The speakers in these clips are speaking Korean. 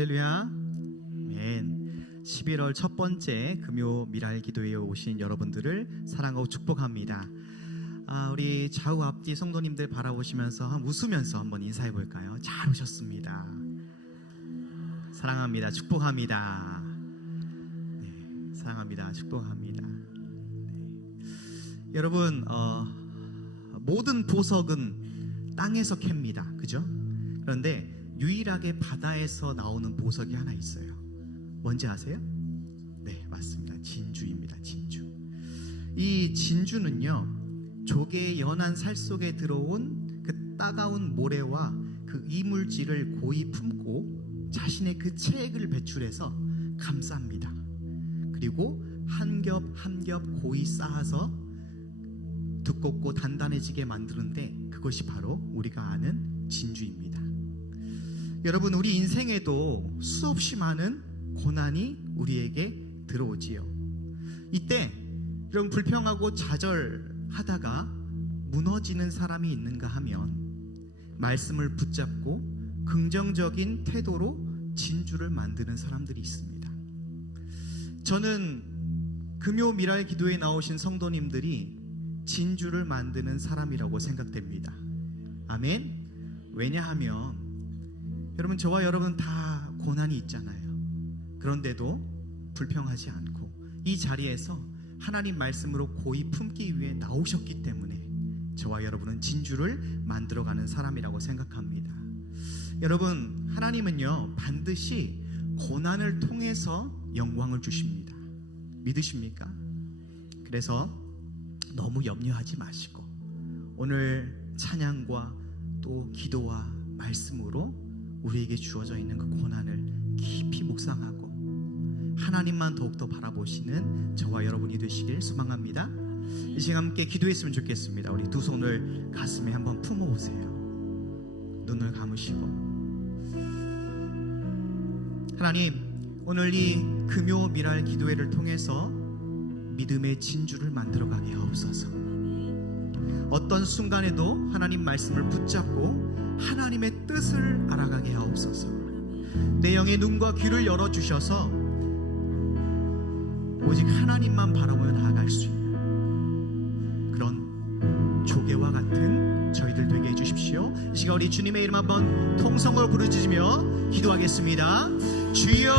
할렐루야. 아멘. 11월 첫 번째 금요 미랄 기도회에 오신 여러분들을 사랑하고 축복합니다. 우리 좌우 앞뒤 성도님들 바라보시면서 웃으면서 한번 인사해 볼까요? 잘 오셨습니다. 사랑합니다. 축복합니다. 네, 사랑합니다. 축복합니다. 네. 여러분, 모든 보석은 땅에서 캡니다. 그죠? 그런데 유일하게 바다에서 나오는 보석이 하나 있어요. 뭔지 아세요? 네, 맞습니다. 진주입니다. 진주. 이 진주는요, 조개의 연한 살 속에 들어온 그 따가운 모래와 그 이물질을 고이 품고 자신의 그 체액을 배출해서 감쌉니다. 그리고 한 겹 한 겹 고이 쌓아서 두껍고 단단해지게 만드는데 그것이 바로 우리가 아는 진주입니다. 여러분, 우리 인생에도 수없이 많은 고난이 우리에게 들어오지요. 이때 여러분, 불평하고 좌절하다가 무너지는 사람이 있는가 하면 말씀을 붙잡고 긍정적인 태도로 진주를 만드는 사람들이 있습니다. 저는 금요 미랄 기도에 나오신 성도님들이 진주를 만드는 사람이라고 생각됩니다. 아멘. 왜냐하면 여러분, 저와 여러분 다 고난이 있잖아요. 그런데도 불평하지 않고 이 자리에서 하나님 말씀으로 고이 품기 위해 나오셨기 때문에 저와 여러분은 진주를 만들어가는 사람이라고 생각합니다. 여러분, 하나님은요 반드시 고난을 통해서 영광을 주십니다. 믿으십니까? 그래서 너무 염려하지 마시고 오늘 찬양과 또 기도와 말씀으로 우리에게 주어져 있는 그 고난을 깊이 묵상하고 하나님만 더욱더 바라보시는 저와 여러분이 되시길 소망합니다. 이 시간 함께 기도했으면 좋겠습니다. 우리 두 손을 가슴에 한번 품어보세요. 눈을 감으시고, 하나님, 오늘 이 금요 미랄 기도회를 통해서 믿음의 진주를 만들어가게 하옵소서. 어떤 순간에도 하나님 말씀을 붙잡고 하나님의 뜻을 알아가게 하옵소서. 내 영의 눈과 귀를 열어주셔서 오직 하나님만 바라보며 나아갈 수 있는 그런 조개와 같은 저희들 되게 해주십시오. 이 시간 우리 주님의 이름 한번 통성으로 부르짖으며 기도하겠습니다. 주여,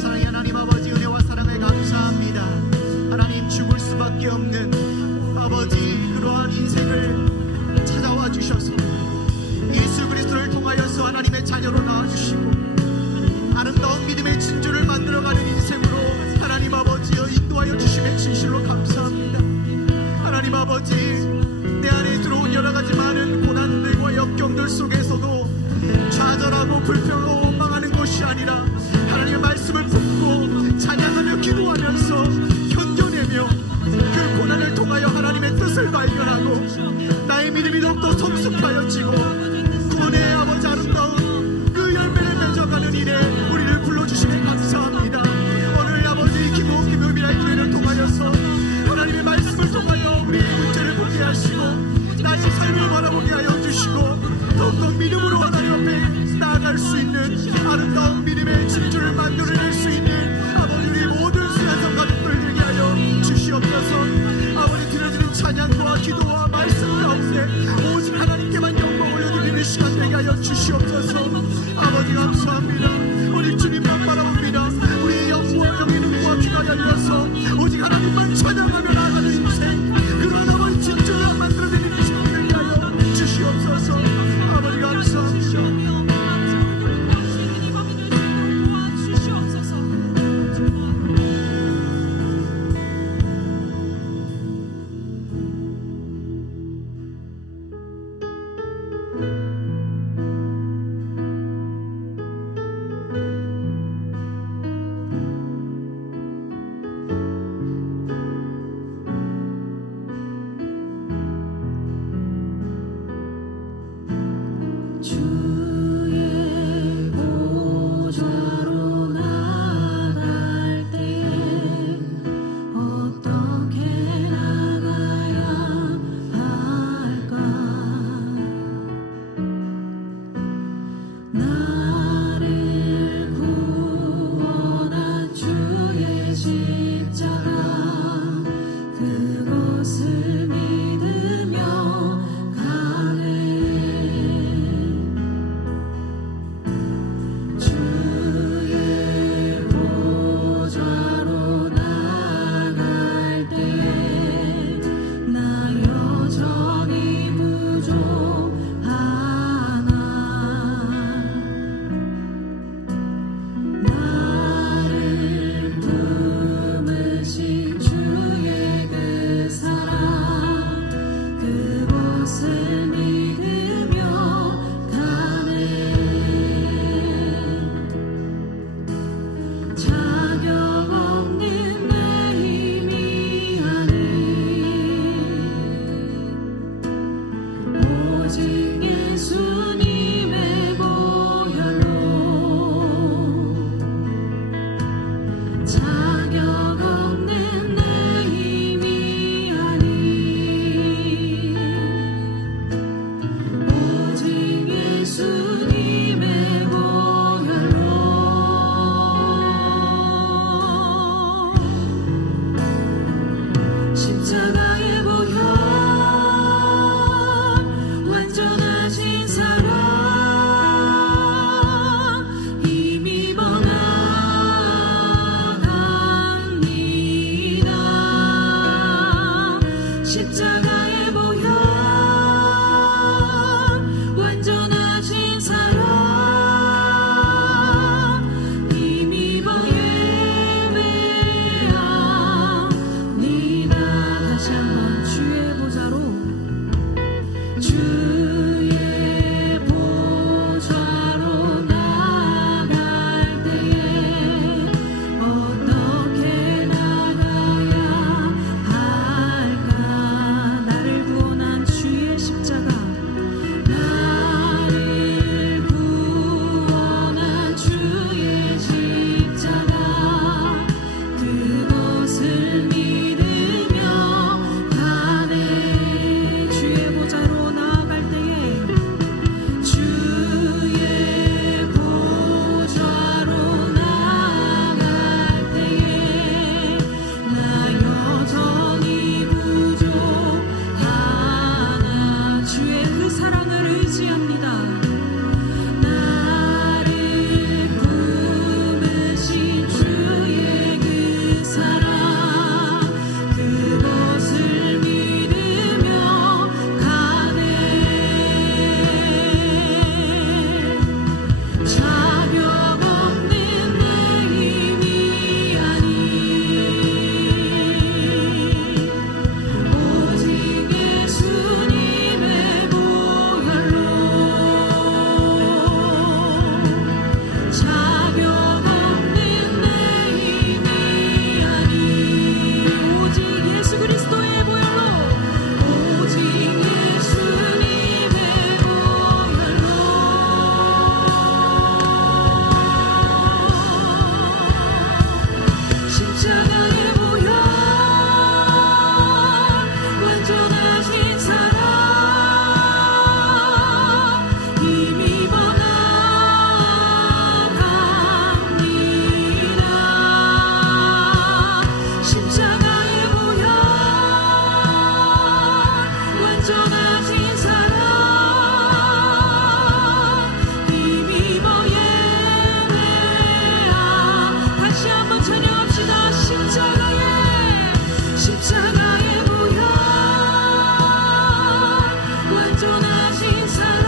사랑의 하나님 아버지, 은혜와 사랑을 감사합니다. 하나님, 죽을 수밖에 없는 아버지, 그러한 인생을 찾아와 주셔서 예수 그리스도를 통하여서 하나님의 자녀로 나와주시고 아름다운 믿음의 진주를 만들어가는 인생으로 하나님 아버지여 인도하여 주심에 진실로 감사합니다. 하나님 아버지, 내 안에 들어온 여러 가지 많은 고난들과 역경들 속에서도 좌절하고 불평하고 원망하는 것이 아니라 하나님의 말씀을 품고 찬양하며 기도하면서 견뎌내며 그 고난을 통하여 하나님의 뜻을 발견하고 나의 믿음이 더욱더 성숙하여지고 구원의 아버지 아름다운 그 열매를 맺어가는 일에 우리를 불러주시면 감사합니다. 오늘 아버지 기도 미랄 기도회를 통하여서 하나님의 말씀을 통하여 우리의 문제를 보게 하시고 나의 삶을 바라보게 하여 주시고 더욱더 믿음으로 하나님 앞에 나아갈 수 있는 아름다운 믿음의 진주를 만들어낼 수 있는 아버지, 우리 모든 수양성 가족들 되게 하여 주시옵소서. 아버지, 드려지는 찬양과 기도와 말씀 가운데 오직 하나님께만 영광 올려드리는 시간 되게 하여 주시옵소서. 아버지, 감사합니다. 우리 주님만 바라봅니다. 우리의 영과 영의 눈과 귀가 열려서 오직 하나님만 찬양하며 나아가는 인생, 그런 아버지 진주를 만들어드리는 시간 되게 하여 주시옵소서. 아버지, 감사합니다. 나를 구원한 주의 십자가 그것을 믿으며 가네. 주의 보좌로 나갈 때에 나 여전히 부족하나. 나를 품으신 주의 그 사랑 그것을 믿으며 가네. 자격 없는 내 힘이 아니 오직 예수님의 보혈로 자격 없는 내 힘이 아니 오직 예수님의 보혈로 십자가의 보혈 완전하신 사랑 힘입어 나갑니다. 십자가의 보혈 완전하신 사랑 힘입어 예배합니다. 다시 한번 주의 보좌로 주의 보좌로 나갈 때에 어떻게 나가야 할까. 나를 구원한 주의 십자가 나를 구원한 주의 십자가 그것을 믿으며 가네. 주의 보좌로 나아갈 때에 주의 보좌로 나아갈 때에 나 여전히 부족하나. 주의 그 사랑을 의지합니다. 나를 품으신 주의 그 사랑 그것을 믿으며 가네. 자격 없는 내 힘이 아니 오직 예수님의 보혈로 자격 없는 내 힘이 아니 오직 예수 그리스도의 보혈로 오직 예수님의 보혈로 십자가의 보혈 완전하신 사랑 힘입어 나갑니다. 십자가의 보혈 완전하신 사랑 힘입어 예배하. 다시 한번 찬양합시다. 십자가의 보혈 완전하신 사랑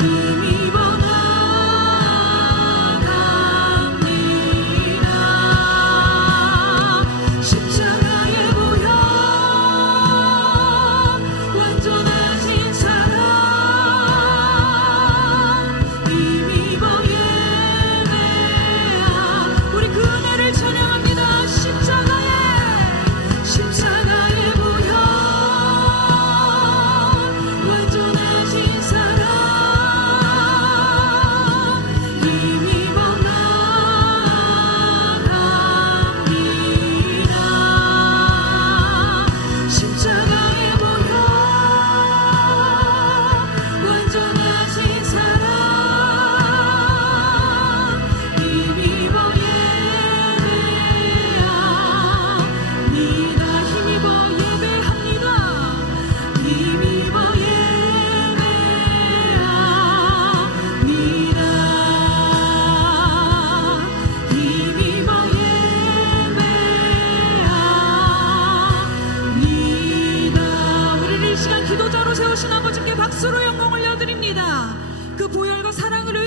힘입어 나갑니다. 십자가의 보혈 완전하신 사랑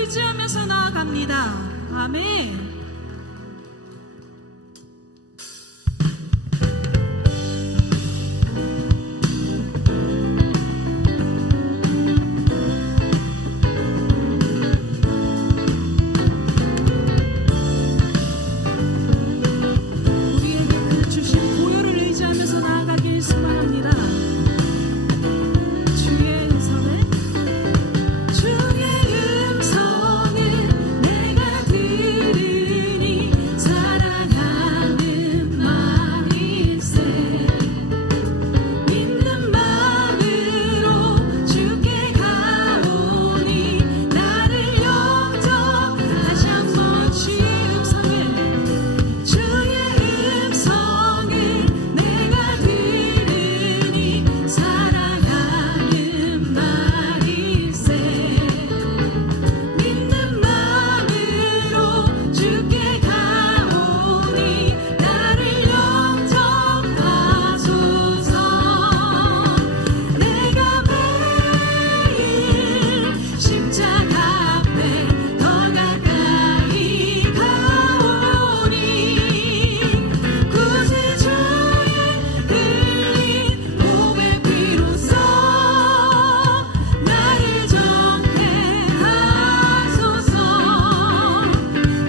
의지하면서 나아갑니다. 아멘. 우리에게 그 주신 보혈을 의지하면서 나아가길 소망합니다. 주의 음성을 내가 들으니 사랑하는 말일세. 믿는 마음으로 주께 가오니 나를 영접. 다시 한번 주의 음성을 내가 들으니 사랑하는 말일세. 믿는 마음으로 주께 가오니 나를 영접하소서. 내가 매일 십자가 앞에 더 가까이 가오니 구세주의 흘린 몸의 피로써 나를 정케하소서.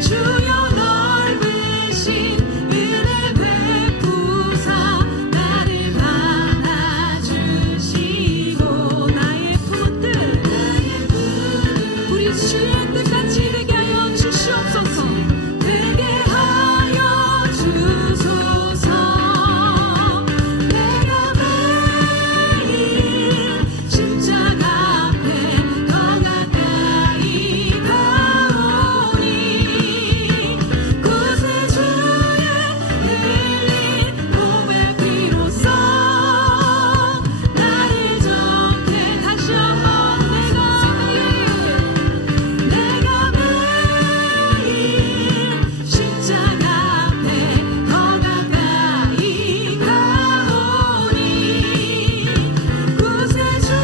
주여 넓으신 은혜 베푸사 나를 안아주시고 나의 품은 뜻 우리 주의 뜻같이 되게 하여 주시옵소서. 되게 하여 주소서. 내가 매일 십자가 앞에 더 가까이 가오니 구세주의 흘린 몸의 피로써 나를 정케. 다시 한번 내가 매일 십자가 앞에 더 가까이 가오니 구세주의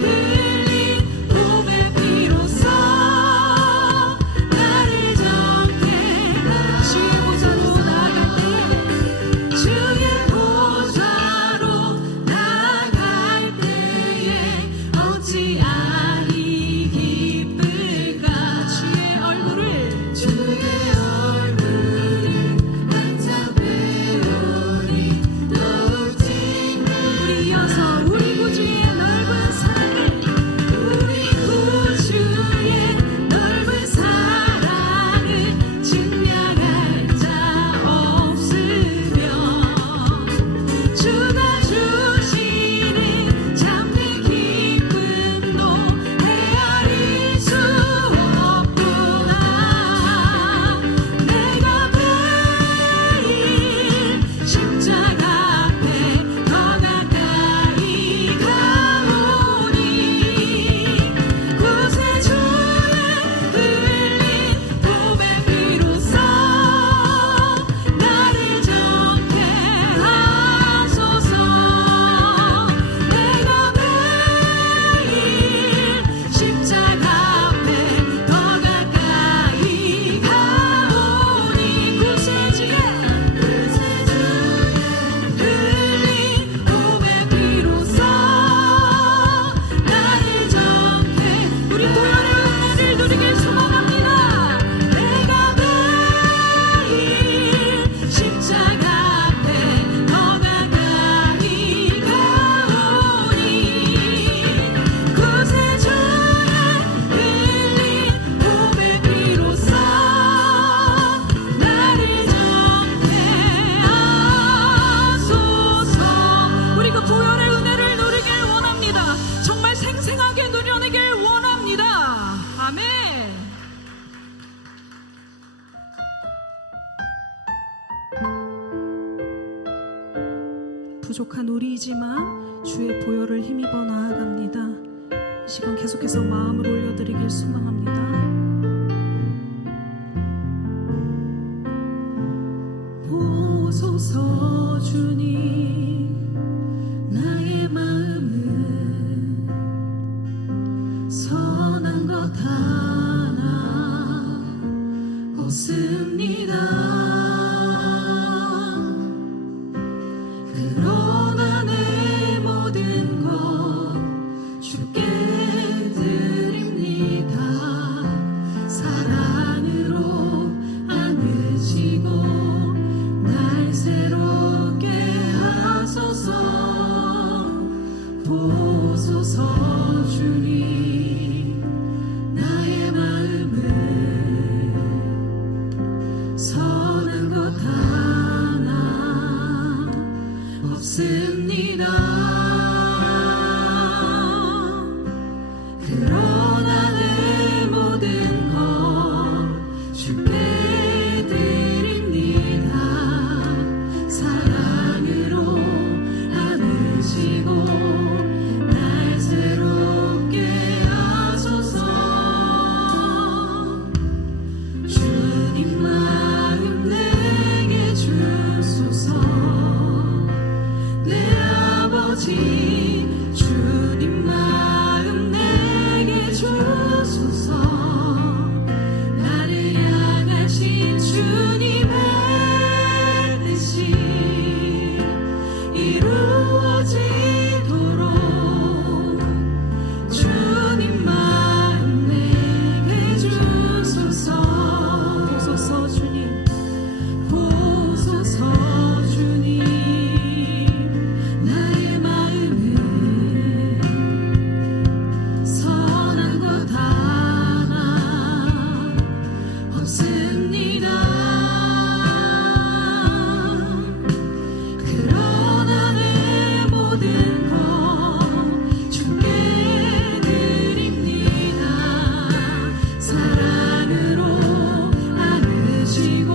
흘린 몸의 피로써 나를 정케. 주의 보좌로 나아갈 때에 주의 보좌로 나아갈 때에 어찌하리 기쁠까. 주의 얼굴을 항상 배우리 더욱 친구. 우리 이어서 우리 구주의 넓은 사랑을 우리 구주의 넓은 사랑을 증명할 자 없으며 주가 주시는 참된 기쁨도 헤아릴 수 없구나. 내가 매일 십자가 앞에 더 가까이 가오니 구세주의 흘린 몸의 피로써 나를 정케하소서. 내가 매일 십자가 앞에 더 가까이 가오니 구세주의 흘린 몸의 피로써 나를 정케. 우리 보혈의 은혜를 누리길 소망합니다. 내가 매일 십자가 앞에 더 가까이 가오니 구세주의 흘린 몸의 피로써 나를 정케하소서. 우리 그 보혈의 은혜를 누리길 원합니다. 정말 생생하게 누려내길 원합니다. 아멘. 부족한 우리이지만 주의 보혈을 힘입어 나아갑니다. 이 시간 계속해서 마음을 올려드리길 소망합니다. 보소서 주님 나의 마음은 선한 것 다 없습니다. 그러나 내 모든 것 주께 드립니다. 사랑으로 안으시고 날 새롭게 하소서. 보소서 주님, 나의 마음을 선한 것 하나 없습니다. 그러나 내 모든 것 주께 드립니다. 사랑으로 안으시고 날 새롭게 하소서. 주님 마음 내게 주소서. 내 아버지 주님 마음 내게 주소서. 나를 향하신 주님의 뜻이 이루어지도록 주님 마음 내게 주소서. 보소서 주님, 보소서 주님, 나의 마음을 선한 것 하나 없습니다. 그러나 내 모든 것 주께 드립니다. 사랑으로 안으시고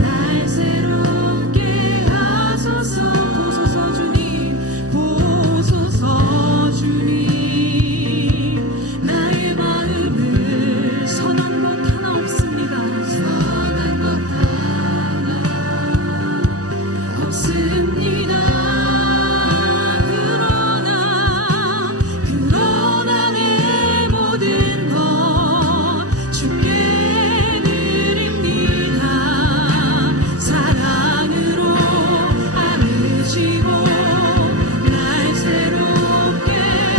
날 새롭게 하소서. 보소서 주님, 보소서 주님, 나의 마음을 선한 것 하나 없습니다. 선한 것 하나 없습니다. 그러나 내 모든 것 주께 드립니다. 사랑으로 안으시고 날 새롭게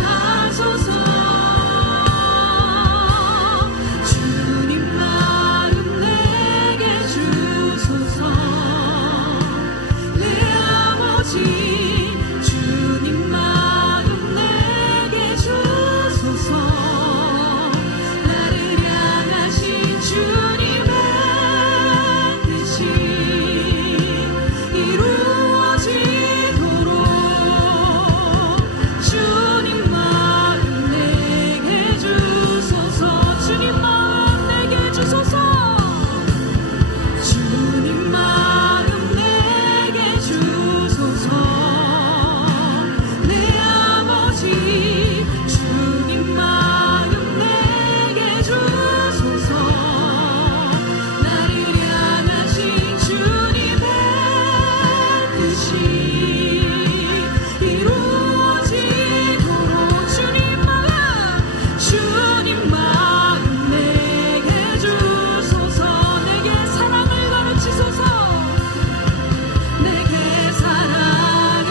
하소서. 주님 마음 내게 주소서. 내 아버지 주님 마음 내게 주소서. 나를 향하신 주님의 뜻이 이루어지도록 주님 마음 내게 주소서. 주님 마음 내게 주소서. 주님 마음 내게 주소서. 내 아버지 주님 마음 내게 주소서. 나를 향하신 주님의 뜻이 이루어지도록 주님 마음 내게 주소서. 내게 사랑을 가르치소서. 내게 사랑을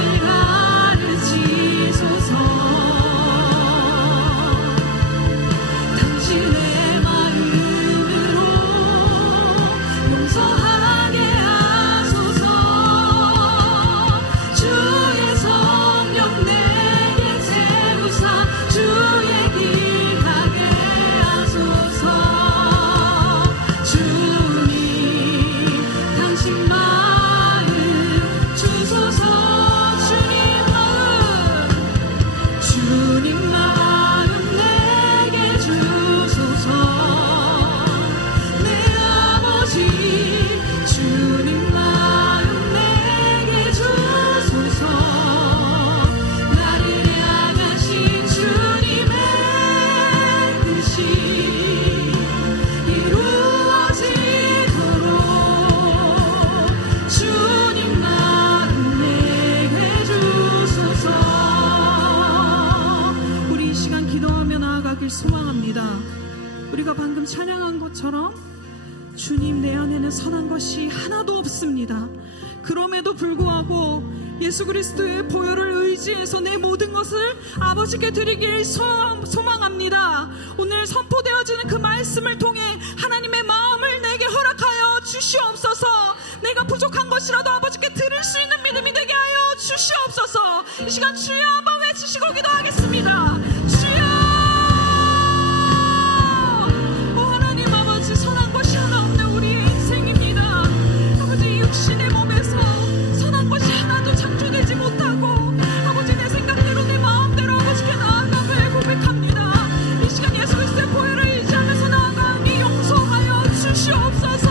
가르치소서. 당신의 마음으로 용서하게 하소서. 주의 성령 내게 세우사 주의 길 가게 하소서. 주님, 당신 마음 주소서. 주님 마음 내게 주소서. 내 아버지 주님 마음 내게 주소서. 나를 향하신 주님의 뜻이 이루어지도록 주님 마음 내게 주소서. 우리 이 시간 기도하며 나아가길 소망합니다. 우리가 방금 찬양한 것처럼 주님, 내 안에는 선한 것이 하나도 없습니다. 그럼에도 불구하고 예수 그리스도의 보혈을 의지해서 내 모든 것을 아버지께 드리길 소망합니다. 오늘 선포되어지는 그 말씀을 통해 하나님의 마음을 내게 허락하여 주시옵소서. 내가 부족한 것이라도 아버지께 드릴 수 있는 믿음이 되게 하여 주시옵소서. 이 시간 주여 한번 외치시고 기도하겠습니다. 주여, 하나님 아버지, 선한 것이 하나 없는 우리의 인생입니다. 아버지, 육신의 몸에서 선한 것이 하나도 창조되지 못하고 아버지, 내 생각대로 내 마음대로 아버지께 나아감을 고백합니다. 이 시간 예수 그리스도의 보혈을 의지하면서 나아가니 용서하여 주시옵소서.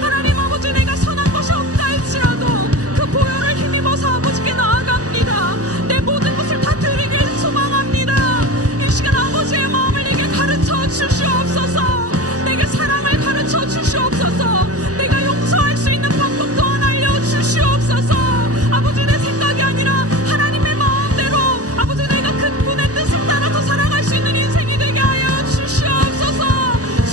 하나님 아버지, 내가 선한 것이 없다 할지라도 그 보혈을 힘입어서 아버지께 나아갑니다. 내 모든 것을 다 드리길 소망합니다. 이 시간 아버지의 마음을 내게 가르쳐 주시옵소서. 내게 사랑을 가르쳐 주시옵소서. 내가 용서할 수 있는 방법 또한 알려주시옵소서. 아버지, 내 생각이 아니라 하나님의 마음대로 아버지, 내가 그분의 뜻을 따라서 살아갈 수 있는 인생이 되게 하여 주시옵소서.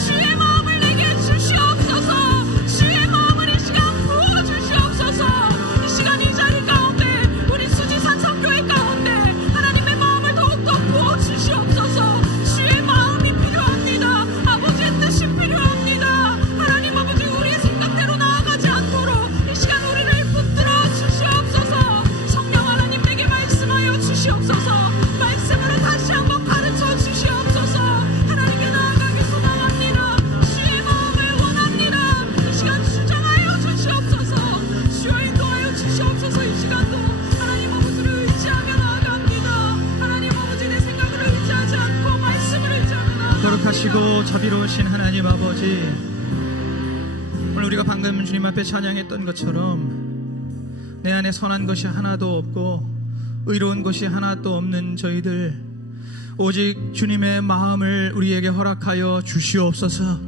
주의 마음을 내게 주시옵소서. 주의 마음을 이 시간 부어주시옵소서. 이 시간 이 자리 가운데 우리 수지산 성교회 가운데 하나님의 마음을 더욱더 부어주시옵소서. 주의 마음이 필요합니다. 아버지의 뜻이 필요합니다. 하나님 아버지, 우리의 생각대로 나아가지 않도록 이 시간 우리를 붙들어 주시옵소서. 성령 하나님, 내게 말씀하여 주시옵소서. 말씀으로 다시 한번 가르쳐 주시옵소서. 하나님께 나아가기 소망합니다. 주의 마음을 원합니다. 이 시간 주장하여 주시옵소서. 주여 인도하여 주시옵소서. 이 시간도 하나님 아버지를 의지하며 나아갑니다. 하나님 아버지, 내 생각을 의지하지 않고 말씀을 의지하며 나아갑니다. 거룩하시고 자비로우신 하나님 아버지, 오늘 우리가 방금 주님 앞에 찬양했던 것처럼 내 안에 선한 것이 하나도 없고 의로운 것이 하나도 없는 저희들, 오직 주님의 마음을 우리에게 허락하여 주시옵소서.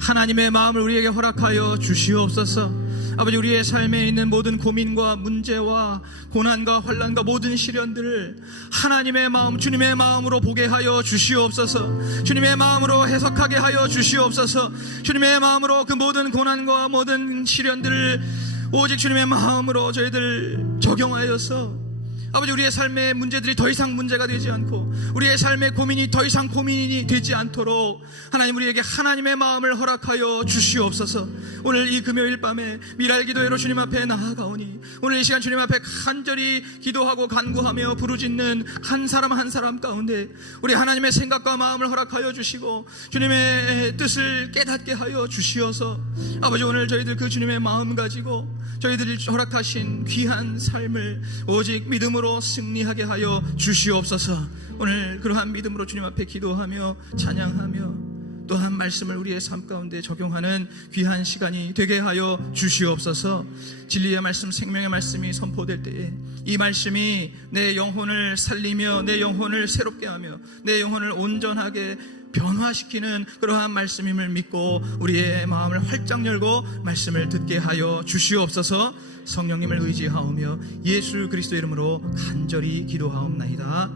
하나님의 마음을 우리에게 허락하여 주시옵소서. 아버지, 우리의 삶에 있는 모든 고민과 문제와 고난과 환난과 모든 시련들을 하나님의 마음, 주님의 마음으로 보게 하여 주시옵소서. 주님의 마음으로 해석하게 하여 주시옵소서. 주님의 마음으로 그 모든 고난과 모든 시련들을 오직 주님의 마음으로 저희들 적용하여서 아버지, 우리의 삶의 문제들이 더 이상 문제가 되지 않고 우리의 삶의 고민이 더 이상 고민이 되지 않도록 하나님, 우리에게 하나님의 마음을 허락하여 주시옵소서. 오늘 이 금요일 밤에 미랄기도회로 주님 앞에 나아가오니 오늘 이 시간 주님 앞에 간절히 기도하고 간구하며 부르짖는 한 사람 한 사람 가운데 우리 하나님의 생각과 마음을 허락하여 주시고 주님의 뜻을 깨닫게 하여 주시어서 아버지, 오늘 저희들 그 주님의 마음 가지고 저희들이 허락하신 귀한 삶을 오직 믿음으로 승리하게 하여 주시옵소서. 오늘 그러한 믿음으로 주님 앞에 기도하며 찬양하며 또한 말씀을 우리의 삶 가운데 적용하는 귀한 시간이 되게 하여 주시옵소서. 진리의 말씀, 생명의 말씀이 선포될 때에 이 말씀이 내 영혼을 살리며 내 영혼을 새롭게 하며 내 영혼을 온전하게 변화시키는 그러한 말씀임을 믿고 우리의 마음을 활짝 열고 말씀을 듣게 하여 주시옵소서. 성령님을 의지하오며 예수 그리스도 이름으로 간절히 기도하옵나이다.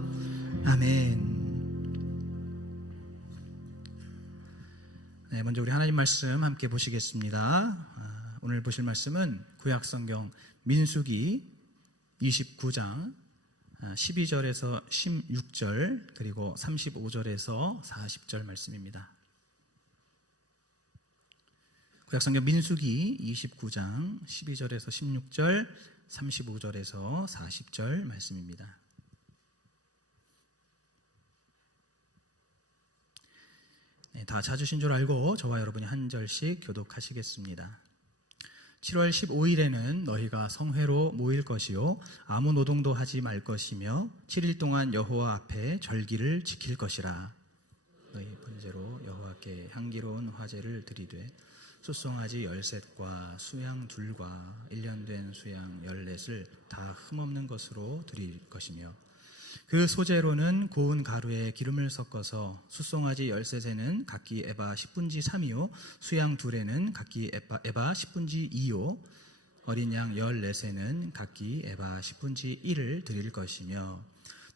아멘. 네, 먼저 우리 하나님 말씀 함께 보시겠습니다. 오늘 보실 말씀은 구약성경 민수기 29장 12절에서 16절 그리고 35절에서 40절 말씀입니다. 구약성경 민수기 29장 12절에서 16절 35절에서 40절 말씀입니다. 네, 다 찾으신 줄 알고 저와 여러분이 한 절씩 교독하시겠습니다. 7월 15일에는 너희가 성회로 모일 것이요 아무 노동도 하지 말 것이며 7일 동안 여호와 앞에 절기를 지킬 것이라. 너희 번제로 여호와께 향기로운 화제를 드리되 숫송아지 13과 수양 2과 1년 된 수양 14을 다 흠없는 것으로 드릴 것이며 그 소재로는 고운 가루에 기름을 섞어서 숫송아지 13세는 각기 에바 10분지 3이요 수양 2에는 각기 에바 10분지 2요 어린 양 14세는 각기 에바 10분지 1을 드릴 것이며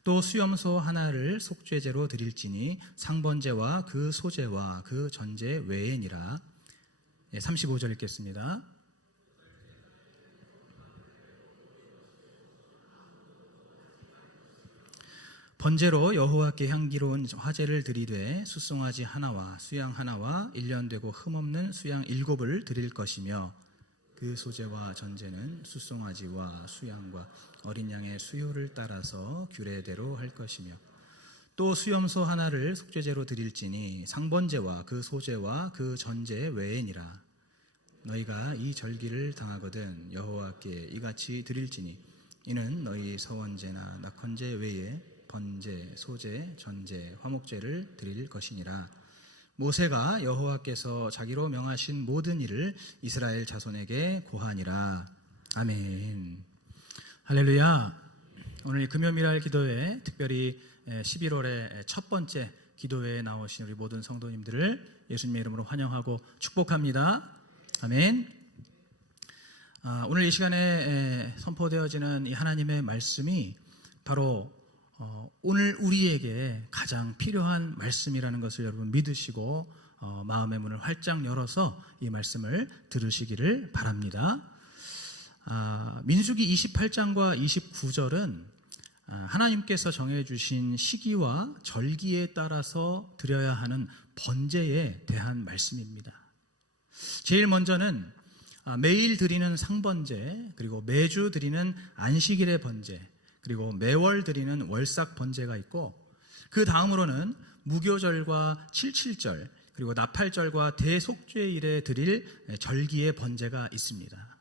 또 수염소 하나를 속죄제로 드릴지니 상번제와 그 소제와 그 전제 외에니라. 35절 읽겠습니다. 번제로 여호와께 향기로운 화제를 드리되 숫송아지 하나와 수양 하나와 1년 되고 흠없는 수양 7을 드릴 것이며 그 소제와 전제는 숫송아지와 수양과 어린 양의 수요를 따라서 규례대로 할 것이며 또 수염소 하나를 속죄제로 드릴지니 상번제와 그 소제와 그 전제 외에니라. 너희가 이 절기를 당하거든 여호와께 이같이 드릴지니 이는 너희 서원제나 낙헌제 외에 번제, 소제, 전제, 화목제를 드릴 것이니라. 모세가 여호와께서 자기로 명하신 모든 일을 이스라엘 자손에게 고하니라. 아멘. 할렐루야. 오늘 금요일날 기도회, 특별히 11월의 첫 번째 기도회에 나오신 우리 모든 성도님들을 예수님의 이름으로 환영하고 축복합니다. 아멘. 오늘 이 시간에 선포되어지는 이 하나님의 말씀이 바로 오늘 우리에게 가장 필요한 말씀이라는 것을 여러분 믿으시고 마음의 문을 활짝 열어서 이 말씀을 들으시기를 바랍니다. 민수기 28장과 29절은 하나님께서 정해주신 시기와 절기에 따라서 드려야 하는 번제에 대한 말씀입니다. 제일 먼저는 매일 드리는 상번제, 그리고 매주 드리는 안식일의 번제, 그리고 매월 드리는 월삭 번제가 있고, 그 다음으로는 무교절과 칠칠절, 그리고 나팔절과 대속죄일에 드릴 절기의 번제가 있습니다.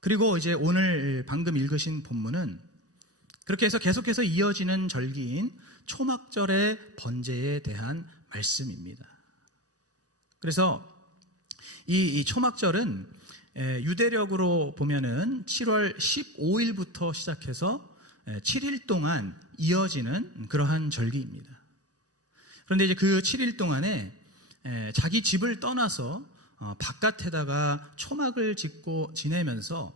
그리고 이제 오늘 방금 읽으신 본문은 그렇게 해서 계속해서 이어지는 절기인 초막절의 번제에 대한 말씀입니다. 그래서 이 초막절은 유대력으로 보면은 7월 15일부터 시작해서 7일 동안 이어지는 그러한 절기입니다. 그런데 이제 그 7일 동안에 자기 집을 떠나서 바깥에다가 초막을 짓고 지내면서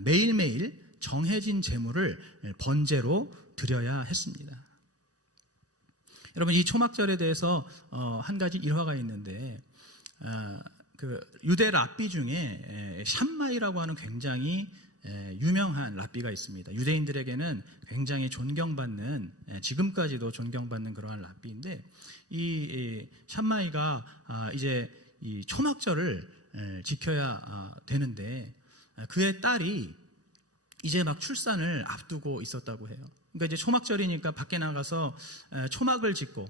매일매일 정해진 제물을 번제로 드려야 했습니다. 여러분, 이 초막절에 대해서 한 가지 일화가 있는데, 그 유대 랍비 중에 샴마이라고 하는 굉장히 유명한 랍비가 있습니다. 유대인들에게는 굉장히 존경받는, 지금까지도 존경받는 그러한 랍비인데, 이 샴마이가 이제 이 초막절을 지켜야 되는데, 그의 딸이 이제 막 출산을 앞두고 있었다고 해요. 그러니까 이제 초막절이니까 밖에 나가서 초막을 짓고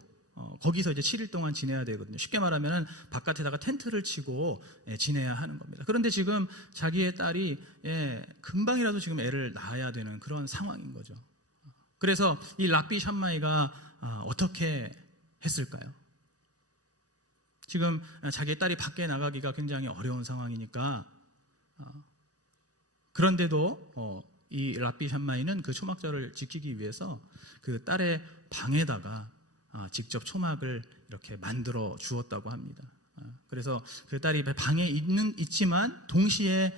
거기서 이제 7일 동안 지내야 되거든요. 쉽게 말하면 바깥에다가 텐트를 치고 지내야 하는 겁니다. 그런데 지금 자기의 딸이 금방이라도 지금 애를 낳아야 되는 그런 상황인 거죠. 그래서 이 랍비 샴마이가 어떻게 했을까요? 지금 자기의 딸이 밖에 나가기가 굉장히 어려운 상황이니까, 그런데도 이 랍비 샴마이는 그 초막절을 지키기 위해서 그 딸의 방에다가 직접 초막을 이렇게 만들어 주었다고 합니다. 그래서 그 딸이 방에 있지만 동시에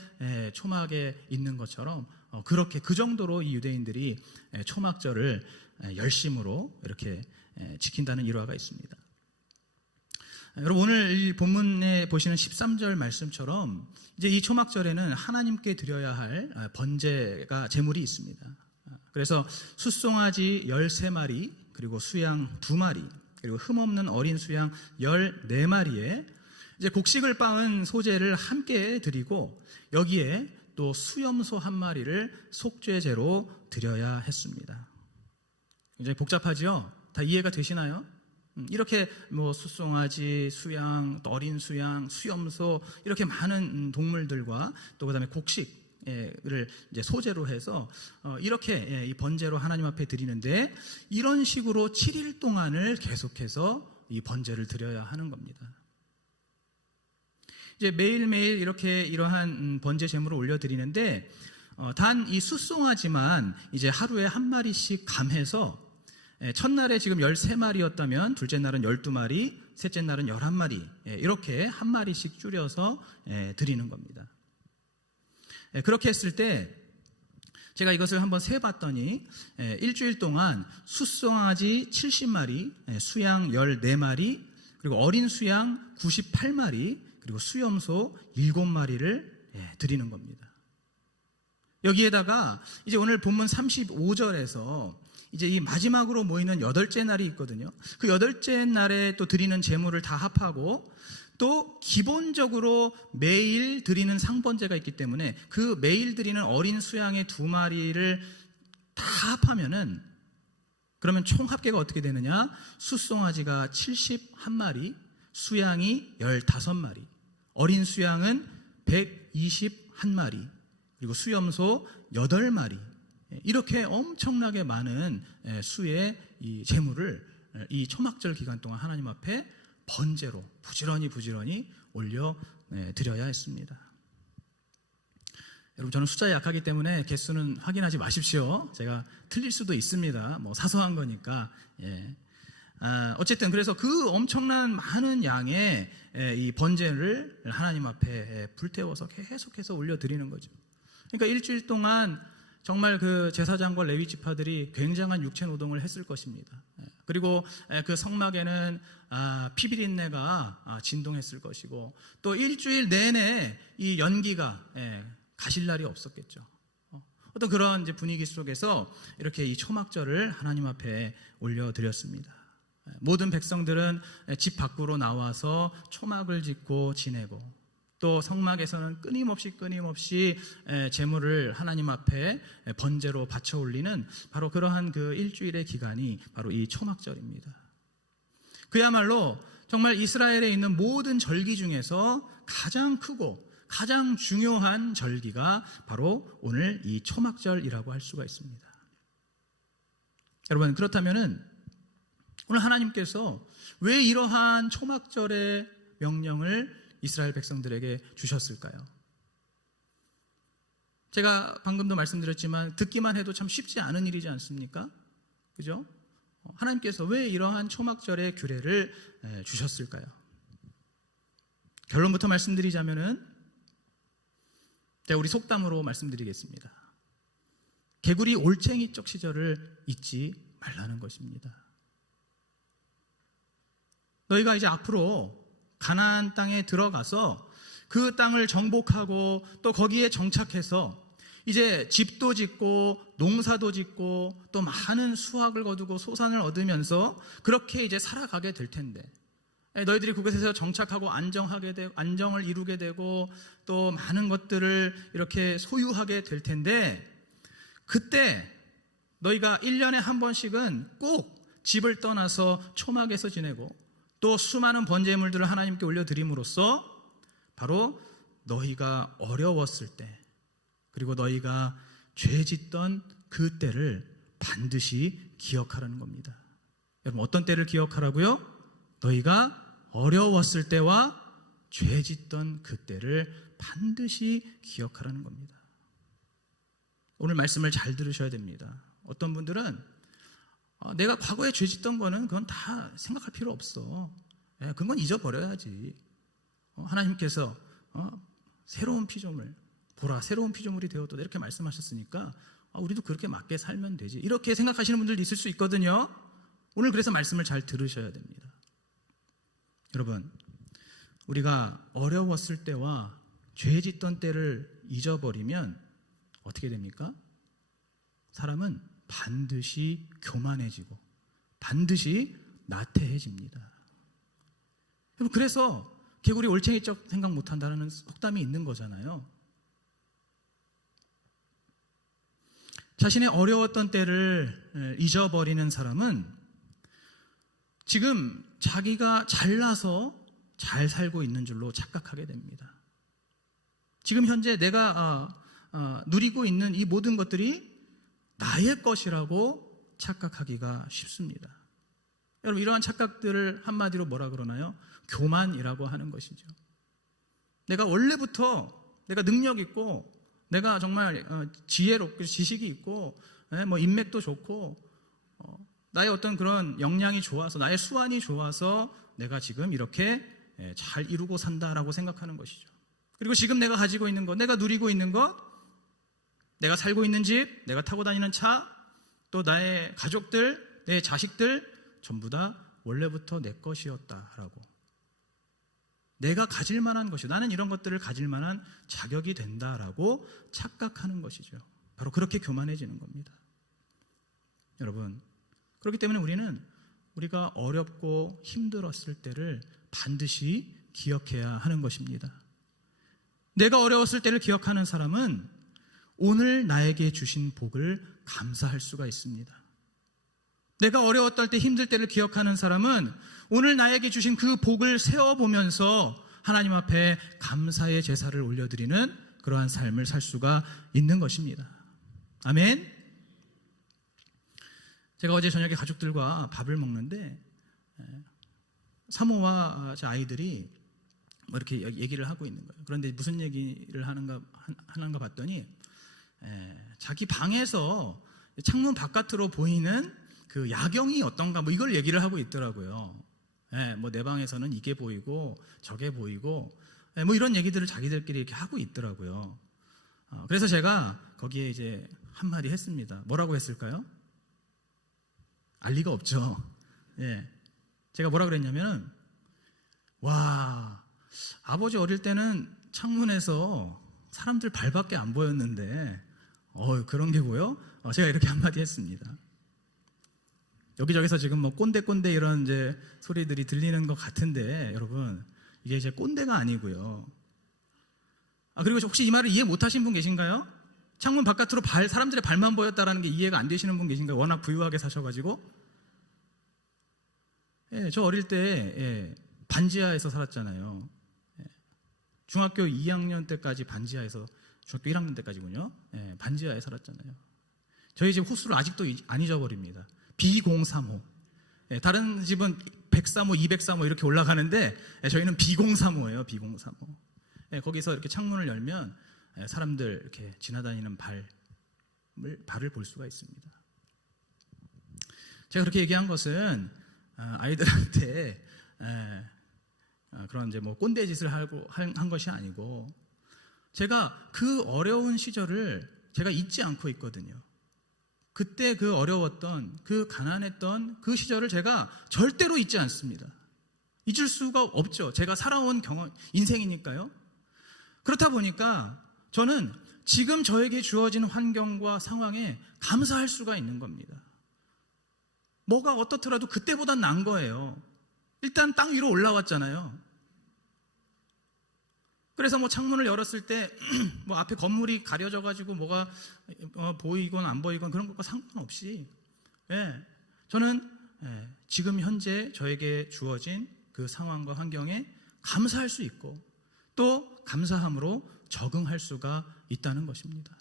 초막에 있는 것처럼 그렇게 그 정도로 이 유대인들이 초막절을 열심으로 이렇게 지킨다는 일화가 있습니다. 여러분, 오늘 이 본문에 보시는 13절 말씀처럼 이제 이 초막절에는 하나님께 드려야 할 번제가 제물이 있습니다. 그래서 숫송아지 13마리, 그리고 수양 2마리, 그리고 흠없는 어린 수양 14마리에 이제 곡식을 빻은 소제를 함께 드리고, 여기에 또 수염소 1마리를 속죄제로 드려야 했습니다. 굉장히 복잡하죠? 다 이해가 되시나요? 이렇게 뭐 숫송아지, 수양, 어린 수양, 수염소, 이렇게 많은 동물들과 또 그다음에 곡식을 이제 소제로 해서 이렇게 이 번제로 하나님 앞에 드리는데, 이런 식으로 7일 동안을 계속해서 이 번제를 드려야 하는 겁니다. 이제 매일매일 이렇게 이러한 번제 제물을 올려드리는데, 단 이 숫송아지만 이제 하루에 1마리씩 감해서, 첫날에 지금 13마리였다면 둘째 날은 12마리, 셋째 날은 11마리, 이렇게 1마리씩 줄여서 드리는 겁니다. 그렇게 했을 때 제가 이것을 한번 세봤더니 일주일 동안 숫송아지 70마리, 수양 14마리, 그리고 어린 수양 98마리, 그리고 수염소 7마리를 드리는 겁니다. 여기에다가 이제 오늘 본문 35절에서 이제 이 마지막으로 모이는 8째 날이 있거든요. 그 8째 날에 또 드리는 제물을 다 합하고 또 기본적으로 매일 드리는 상번제가 있기 때문에 그 매일 드리는 어린 수양의 2마리를 다 합하면은 그러면 총 합계가 어떻게 되느냐? 숫송아지가 71마리, 수양이 15마리, 어린 수양은 121마리, 그리고 수염소 8마리, 이렇게 엄청나게 많은 수의 이 제물을 이 초막절 기간 동안 하나님 앞에 번제로 부지런히 올려 드려야 했습니다. 여러분, 저는 숫자에 약하기 때문에 개수는 확인하지 마십시오. 제가 틀릴 수도 있습니다. 뭐 사소한 거니까. 어쨌든 그래서 그 엄청난 많은 양의 이 번제를 하나님 앞에 불태워서 계속해서 올려드리는 거죠. 그러니까 일주일 동안 정말 그 제사장과 레위 지파들이 굉장한 육체 노동을 했을 것입니다. 그리고 그 성막에는 피비린내가 진동했을 것이고 또 일주일 내내 이 연기가 가실 날이 없었겠죠. 어떤 그런 이제 분위기 속에서 이렇게 이 초막절을 하나님 앞에 올려드렸습니다. 모든 백성들은 집 밖으로 나와서 초막을 짓고 지내고 또 성막에서는 끊임없이 제물을 하나님 앞에 번제로 바쳐 올리는 바로 그러한 그 일주일의 기간이 바로 이 초막절입니다. 그야말로 정말 이스라엘에 있는 모든 절기 중에서 가장 크고 가장 중요한 절기가 바로 오늘 이 초막절이라고 할 수가 있습니다. 여러분, 그렇다면은 오늘 하나님께서 왜 이러한 초막절의 명령을 이스라엘 백성들에게 주셨을까요? 제가 방금도 말씀드렸지만 듣기만 해도 참 쉽지 않은 일이지 않습니까? 그죠? 하나님께서 왜 이러한 초막절의 규례를 주셨을까요? 결론부터 말씀드리자면은 제가 우리 속담으로 말씀드리겠습니다. 개구리 올챙이 쪽 시절을 잊지 말라는 것입니다. 너희가 이제 앞으로 가나안 땅에 들어가서 그 땅을 정복하고 또 거기에 정착해서 이제 집도 짓고 농사도 짓고 또 많은 수확을 거두고 소산을 얻으면서 그렇게 이제 살아가게 될 텐데 너희들이 그곳에서 정착하고 안정을 이루게 되고 또 많은 것들을 이렇게 소유하게 될 텐데 그때 너희가 1년에 한 번씩은 꼭 집을 떠나서 초막에서 지내고 또 수많은 번제물들을 하나님께 올려드림으로써 바로 너희가 어려웠을 때 그리고 너희가 죄 짓던 그 때를 반드시 기억하라는 겁니다. 여러분, 어떤 때를 기억하라고요? 너희가 어려웠을 때와 죄 짓던 그 때를 반드시 기억하라는 겁니다. 오늘 말씀을 잘 들으셔야 됩니다. 어떤 분들은 내가 과거에 죄 짓던 거는 그건 다 생각할 필요 없어. 그건 잊어버려야지. 하나님께서 새로운 피조물 보라, 새로운 피조물이 되었다 이렇게 말씀하셨으니까 우리도 그렇게 맞게 살면 되지, 이렇게 생각하시는 분들도 있을 수 있거든요. 오늘 그래서 말씀을 잘 들으셔야 됩니다. 여러분, 우리가 어려웠을 때와 죄 짓던 때를 잊어버리면 어떻게 됩니까? 사람은 반드시 교만해지고 반드시 나태해집니다. 그래서 개구리 올챙이적 생각 못한다는 속담이 있는 거잖아요. 자신의 어려웠던 때를 잊어버리는 사람은 지금 자기가 잘나서 잘 살고 있는 줄로 착각하게 됩니다. 지금 현재 내가 누리고 있는 이 모든 것들이 나의 것이라고 착각하기가 쉽습니다. 여러분, 이러한 착각들을 한마디로 뭐라 그러나요? 교만이라고 하는 것이죠. 내가 원래부터 내가 능력 있고 내가 정말 지혜롭고 지식이 있고 뭐 인맥도 좋고 나의 어떤 그런 역량이 좋아서 나의 수완이 좋아서 내가 지금 이렇게 잘 이루고 산다라고 생각하는 것이죠. 그리고 지금 내가 가지고 있는 것, 내가 누리고 있는 것, 내가 살고 있는 집, 내가 타고 다니는 차, 또 나의 가족들, 내 자식들 전부 다 원래부터 내 것이었다라고 내가 가질 만한 것이, 나는 이런 것들을 가질 만한 자격이 된다라고 착각하는 것이죠. 바로 그렇게 교만해지는 겁니다. 여러분, 그렇기 때문에 우리가 어렵고 힘들었을 때를 반드시 기억해야 하는 것입니다. 내가 어려웠을 때를 기억하는 사람은 오늘 나에게 주신 복을 감사할 수가 있습니다. 내가 어려웠을 때, 힘들 때를 기억하는 사람은 오늘 나에게 주신 그 복을 세어보면서 하나님 앞에 감사의 제사를 올려드리는 그러한 삶을 살 수가 있는 것입니다. 아멘. 제가 어제 저녁에 가족들과 밥을 먹는데 사모와 제 아이들이 뭐 이렇게 얘기를 하고 있는 거예요. 그런데 무슨 얘기를 하는가 봤더니 자기 방에서 창문 바깥으로 보이는 그 야경이 어떤가 뭐 이걸 얘기를 하고 있더라고요. 뭐 내 방에서는 이게 보이고 저게 보이고 뭐 이런 얘기들을 자기들끼리 이렇게 하고 있더라고요. 그래서 제가 거기에 이제 한마디 했습니다. 뭐라고 했을까요? 알 리가 없죠. 제가 뭐라 그랬냐면, 와, 아버지 어릴 때는 창문에서 사람들 발밖에 안 보였는데 그런 게 보여? 제가 이렇게 한마디 했습니다. 여기저기서 지금 뭐 꼰대 이런 이제 소리들이 들리는 것 같은데 여러분, 이게 이제 꼰대가 아니고요. 그리고 혹시 이 말을 이해 못하신 분 계신가요? 창문 바깥으로 사람들의 발만 보였다라는 게 이해가 안 되시는 분 계신가요? 워낙 부유하게 사셔가지고. 저 어릴 때 반지하에서 살았잖아요. 중학교 2학년 때까지 반지하에서, 중학교 1학년 때까지군요. 반지하에 살았잖아요. 저희 집 호수를 아직도 안 잊어버립니다. B035. 다른 집은 103호, 203호 이렇게 올라가는데 저희는 B035예요. B035. 거기서 이렇게 창문을 열면 사람들 이렇게 지나다니는 발을 볼 수가 있습니다. 제가 그렇게 얘기한 것은 아이들한테 그런 이제 뭐 꼰대 짓을 한 것이 아니고, 제가 그 어려운 시절을 제가 잊지 않고 있거든요. 그때 그 어려웠던, 그 가난했던 그 시절을 제가 절대로 잊지 않습니다. 잊을 수가 없죠. 제가 살아온 인생이니까요. 그렇다 보니까 저는 지금 저에게 주어진 환경과 상황에 감사할 수가 있는 겁니다. 뭐가 어떻더라도 그때보단 나은 거예요. 일단 땅 위로 올라왔잖아요. 그래서 뭐 창문을 열었을 때 뭐 앞에 건물이 가려져가지고 뭐가 보이건 안 보이건 그런 것과 상관없이 저는 지금 현재 저에게 주어진 그 상황과 환경에 감사할 수 있고, 또 감사함으로 적응할 수가 있다는 것입니다.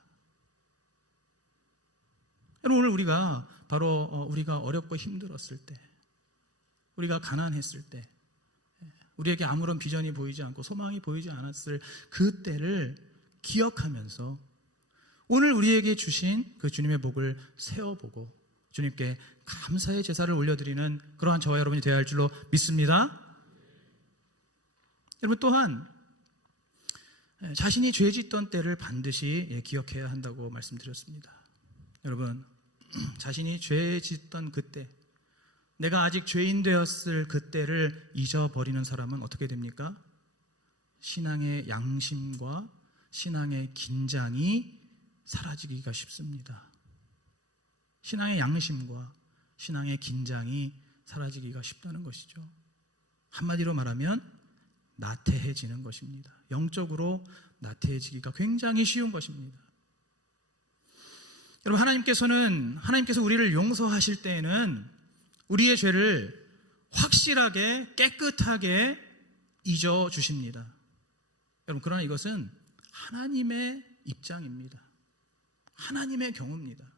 오늘 우리가 바로 우리가 어렵고 힘들었을 때, 우리가 가난했을 때, 우리에게 아무런 비전이 보이지 않고 소망이 보이지 않았을 그 때를 기억하면서 오늘 우리에게 주신 그 주님의 복을 세어보고 주님께 감사의 제사를 올려드리는 그러한 저와 여러분이 되어야 할 줄로 믿습니다. 여러분, 또한 자신이 죄 짓던 때를 반드시 기억해야 한다고 말씀드렸습니다. 여러분, 자신이 죄 짓던 그때, 내가 아직 죄인 되었을 그때를 잊어버리는 사람은 어떻게 됩니까? 신앙의 양심과 신앙의 긴장이 사라지기가 쉽습니다. 신앙의 양심과 신앙의 긴장이 사라지기가 쉽다는 것이죠. 한마디로 말하면 나태해지는 것입니다. 영적으로 나태해지기가 굉장히 쉬운 것입니다. 여러분, 하나님께서 우리를 용서하실 때에는 우리의 죄를 확실하게 깨끗하게 잊어주십니다. 여러분, 그러나 이것은 하나님의 입장입니다. 하나님의 경우입니다.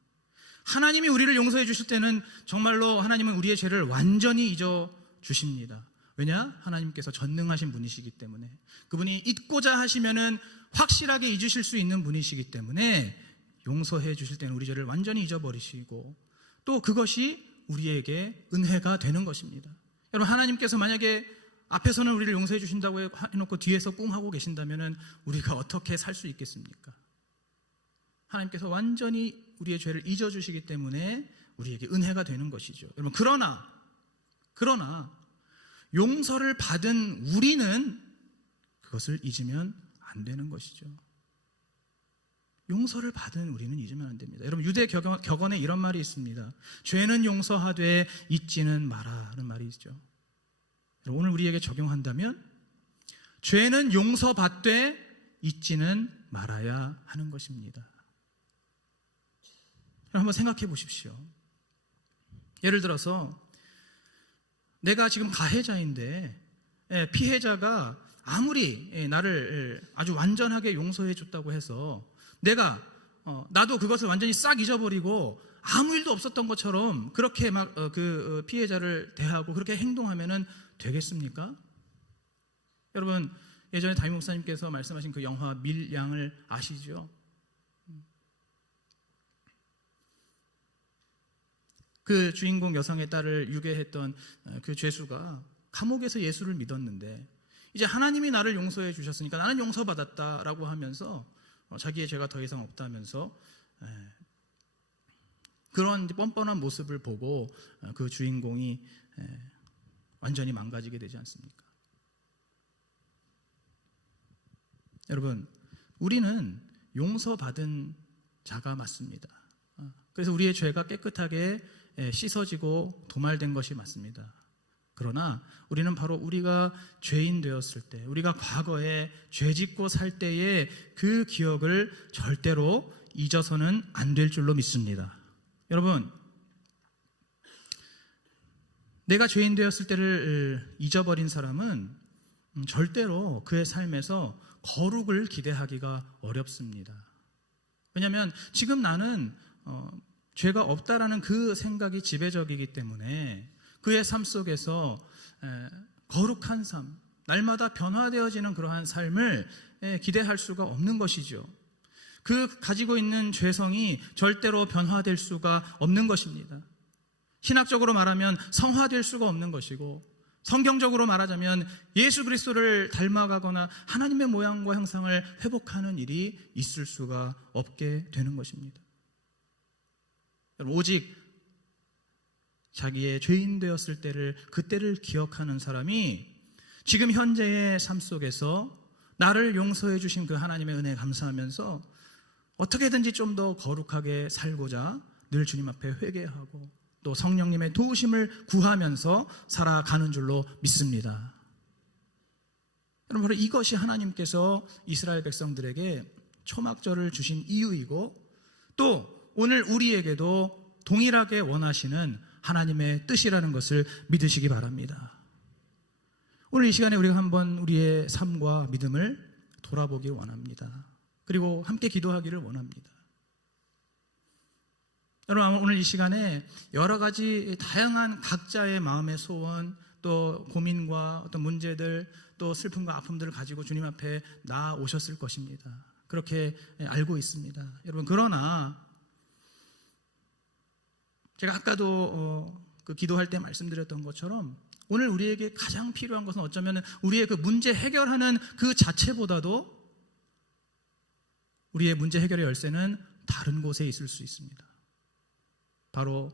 하나님이 우리를 용서해 주실 때는 정말로 하나님은 우리의 죄를 완전히 잊어주십니다. 왜냐? 하나님께서 전능하신 분이시기 때문에, 그분이 잊고자 하시면은 확실하게 잊으실 수 있는 분이시기 때문에 용서해 주실 때는 우리 죄를 완전히 잊어버리시고, 또 그것이 우리에게 은혜가 되는 것입니다. 여러분, 하나님께서 만약에 앞에서는 우리를 용서해 주신다고 해놓고 뒤에서 꿍 하고 계신다면 우리가 어떻게 살 수 있겠습니까? 하나님께서 완전히 우리의 죄를 잊어주시기 때문에 우리에게 은혜가 되는 것이죠. 여러분, 그러나 용서를 받은 우리는 그것을 잊으면 안 되는 것이죠. 용서를 받은 우리는 잊으면 안 됩니다. 여러분, 유대 격언에 이런 말이 있습니다. 죄는 용서하되 잊지는 마라는 말이 있죠. 오늘 우리에게 적용한다면 죄는 용서받되 잊지는 말아야 하는 것입니다. 한번 생각해 보십시오. 예를 들어서 내가 지금 가해자인데 피해자가 아무리 나를 아주 완전하게 용서해 줬다고 해서 나도 그것을 완전히 싹 잊어버리고 아무 일도 없었던 것처럼 그렇게 막 그 피해자를 대하고 그렇게 행동하면은 되겠습니까? 여러분, 예전에 담임 목사님께서 말씀하신 그 영화 밀양을 아시죠? 그 주인공 여성의 딸을 유괴했던 그 죄수가 감옥에서 예수를 믿었는데 이제 하나님이 나를 용서해 주셨으니까 나는 용서받았다라고 하면서 자기의 죄가 더 이상 없다면서 그런 뻔뻔한 모습을 보고 그 주인공이 완전히 망가지게 되지 않습니까? 여러분, 우리는 용서받은 자가 맞습니다. 그래서 우리의 죄가 깨끗하게 씻어지고 도말된 것이 맞습니다. 그러나 우리는 바로 우리가 죄인 되었을 때, 우리가 과거에 죄 짓고 살 때의 그 기억을 절대로 잊어서는 안 될 줄로 믿습니다. 여러분, 내가 죄인 되었을 때를 잊어버린 사람은 절대로 그의 삶에서 거룩을 기대하기가 어렵습니다. 왜냐하면 지금 나는 죄가 없다라는 그 생각이 지배적이기 때문에 그의 삶 속에서 거룩한 삶, 날마다 변화되어지는 그러한 삶을 기대할 수가 없는 것이죠. 그 가지고 있는 죄성이 절대로 변화될 수가 없는 것입니다. 신학적으로 말하면 성화될 수가 없는 것이고, 성경적으로 말하자면 예수 그리스도를 닮아가거나 하나님의 모양과 형상을 회복하는 일이 있을 수가 없게 되는 것입니다. 오직 자기의 죄인 되었을 때를, 그때를 기억하는 사람이 지금 현재의 삶 속에서 나를 용서해 주신 그 하나님의 은혜에 감사하면서 어떻게든지 좀 더 거룩하게 살고자 늘 주님 앞에 회개하고 또 성령님의 도우심을 구하면서 살아가는 줄로 믿습니다. 여러분, 바로 이것이 하나님께서 이스라엘 백성들에게 초막절을 주신 이유이고, 또 오늘 우리에게도 동일하게 원하시는 하나님의 뜻이라는 것을 믿으시기 바랍니다. 오늘 이 시간에 우리가 한번 우리의 삶과 믿음을 돌아보기 원합니다. 그리고 함께 기도하기를 원합니다. 여러분, 오늘 이 시간에 여러 가지 다양한 각자의 마음의 소원, 또 고민과 어떤 문제들, 또 슬픔과 아픔들을 가지고 주님 앞에 나아오셨을 것입니다. 그렇게 알고 있습니다. 여러분, 그러나 제가 아까도 그 기도할 때 말씀드렸던 것처럼 오늘 우리에게 가장 필요한 것은 어쩌면 우리의 그 문제 해결하는 그 자체보다도 우리의 문제 해결의 열쇠는 다른 곳에 있을 수 있습니다. 바로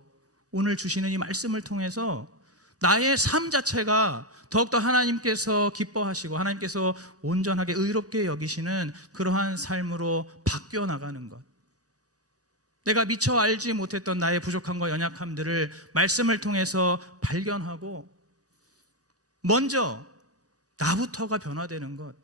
오늘 주시는 이 말씀을 통해서 나의 삶 자체가 더욱더 하나님께서 기뻐하시고 하나님께서 온전하게 의롭게 여기시는 그러한 삶으로 바뀌어 나가는 것, 내가 미처 알지 못했던 나의 부족함과 연약함들을 말씀을 통해서 발견하고 먼저 나부터가 변화되는 것,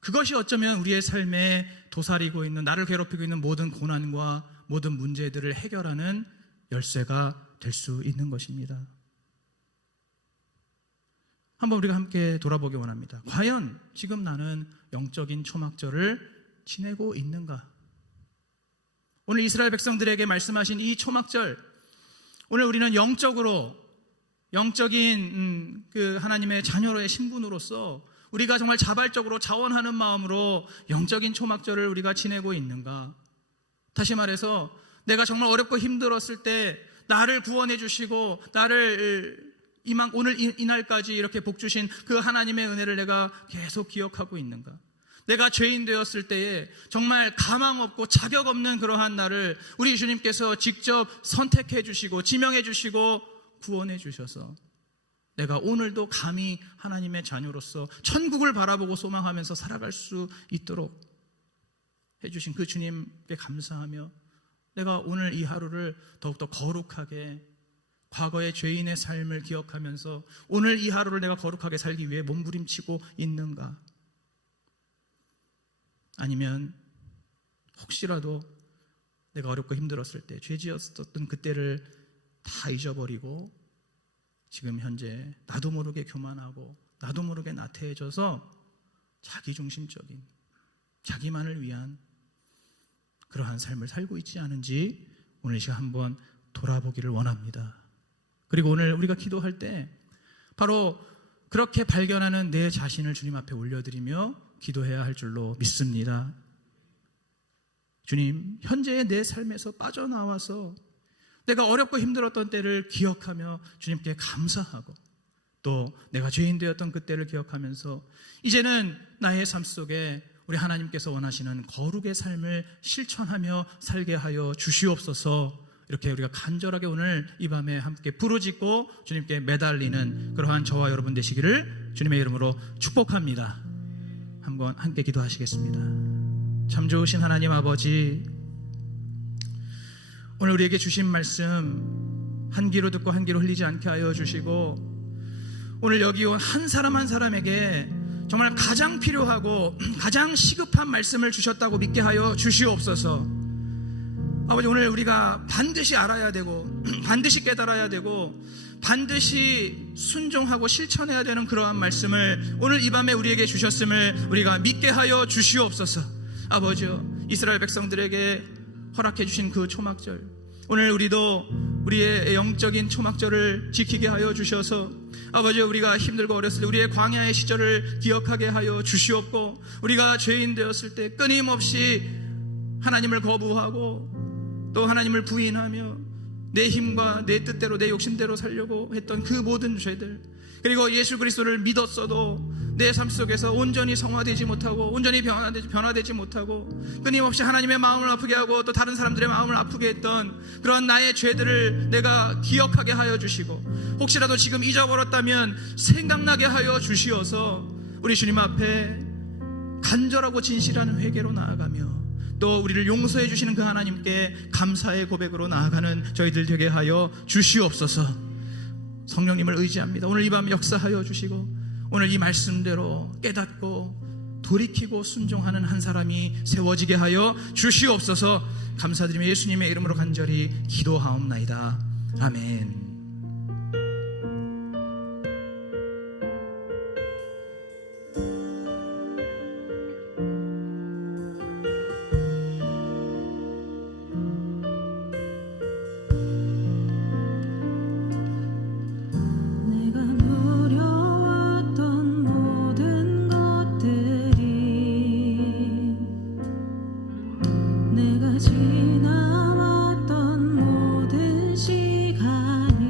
그것이 어쩌면 우리의 삶에 도사리고 있는, 나를 괴롭히고 있는 모든 고난과 모든 문제들을 해결하는 열쇠가 될 수 있는 것입니다. 한번 우리가 함께 돌아보기 원합니다. 과연 지금 나는 영적인 초막절을 지내고 있는가? 오늘 이스라엘 백성들에게 말씀하신 이 초막절, 오늘 우리는 영적인 그 하나님의 자녀로의 신분으로서 우리가 정말 자발적으로 자원하는 마음으로 영적인 초막절을 우리가 지내고 있는가? 다시 말해서 내가 정말 어렵고 힘들었을 때 나를 구원해 주시고 나를 오늘 이날까지 이렇게 복 주신 그 하나님의 은혜를 내가 계속 기억하고 있는가? 내가 죄인 되었을 때에 정말 가망 없고 자격 없는 그러한 나를 우리 주님께서 직접 선택해 주시고 지명해 주시고 구원해 주셔서 내가 오늘도 감히 하나님의 자녀로서 천국을 바라보고 소망하면서 살아갈 수 있도록 해주신 그 주님께 감사하며 내가 오늘 이 하루를 더욱더 거룩하게 과거의 죄인의 삶을 기억하면서 오늘 이 하루를 내가 거룩하게 살기 위해 몸부림치고 있는가? 아니면 혹시라도 내가 어렵고 힘들었을 때 죄 지었었던 그때를 다 잊어버리고 지금 현재 나도 모르게 교만하고 나도 모르게 나태해져서 자기중심적인 자기만을 위한 그러한 삶을 살고 있지 않은지 오늘 이 시간 한번 돌아보기를 원합니다. 그리고 오늘 우리가 기도할 때 바로 그렇게 발견하는 내 자신을 주님 앞에 올려드리며 기도해야 할 줄로 믿습니다. 주님, 현재의 내 삶에서 빠져나와서 내가 어렵고 힘들었던 때를 기억하며 주님께 감사하고 또 내가 죄인 되었던 그때를 기억하면서 이제는 나의 삶 속에 우리 하나님께서 원하시는 거룩의 삶을 실천하며 살게 하여 주시옵소서. 이렇게 우리가 간절하게 오늘 이 밤에 함께 부르짖고 주님께 매달리는 그러한 저와 여러분 되시기를 주님의 이름으로 축복합니다. 한번 함께 기도하시겠습니다. 참 좋으신 하나님 아버지, 오늘 우리에게 주신 말씀 한 귀로 듣고 한 귀로 흘리지 않게 하여 주시고 오늘 여기 온 한 사람 한 사람에게 정말 가장 필요하고 가장 시급한 말씀을 주셨다고 믿게 하여 주시옵소서. 아버지, 오늘 우리가 반드시 알아야 되고 반드시 깨달아야 되고 반드시 순종하고 실천해야 되는 그러한 말씀을 오늘 이 밤에 우리에게 주셨음을 우리가 믿게 하여 주시옵소서. 아버지요, 이스라엘 백성들에게 허락해 주신 그 초막절, 오늘 우리도 우리의 영적인 초막절을 지키게 하여 주셔서 아버지, 우리가 힘들고 어렸을 때 우리의 광야의 시절을 기억하게 하여 주시옵고 우리가 죄인 되었을 때 끊임없이 하나님을 거부하고 또 하나님을 부인하며 내 힘과 내 뜻대로 내 욕심대로 살려고 했던 그 모든 죄들, 그리고 예수 그리스도를 믿었어도 내 삶 속에서 온전히 성화되지 못하고 온전히 변화되지 못하고 끊임없이 하나님의 마음을 아프게 하고 또 다른 사람들의 마음을 아프게 했던 그런 나의 죄들을 내가 기억하게 하여 주시고 혹시라도 지금 잊어버렸다면 생각나게 하여 주시어서 우리 주님 앞에 간절하고 진실한 회개로 나아가며 또 우리를 용서해 주시는 그 하나님께 감사의 고백으로 나아가는 저희들 되게 하여 주시옵소서. 성령님을 의지합니다. 오늘 이 밤 역사하여 주시고 오늘 이 말씀대로 깨닫고 돌이키고 순종하는 한 사람이 세워지게 하여 주시옵소서. 감사드리며 예수님의 이름으로 간절히 기도하옵나이다. 아멘. 지나왔던 모든 시간이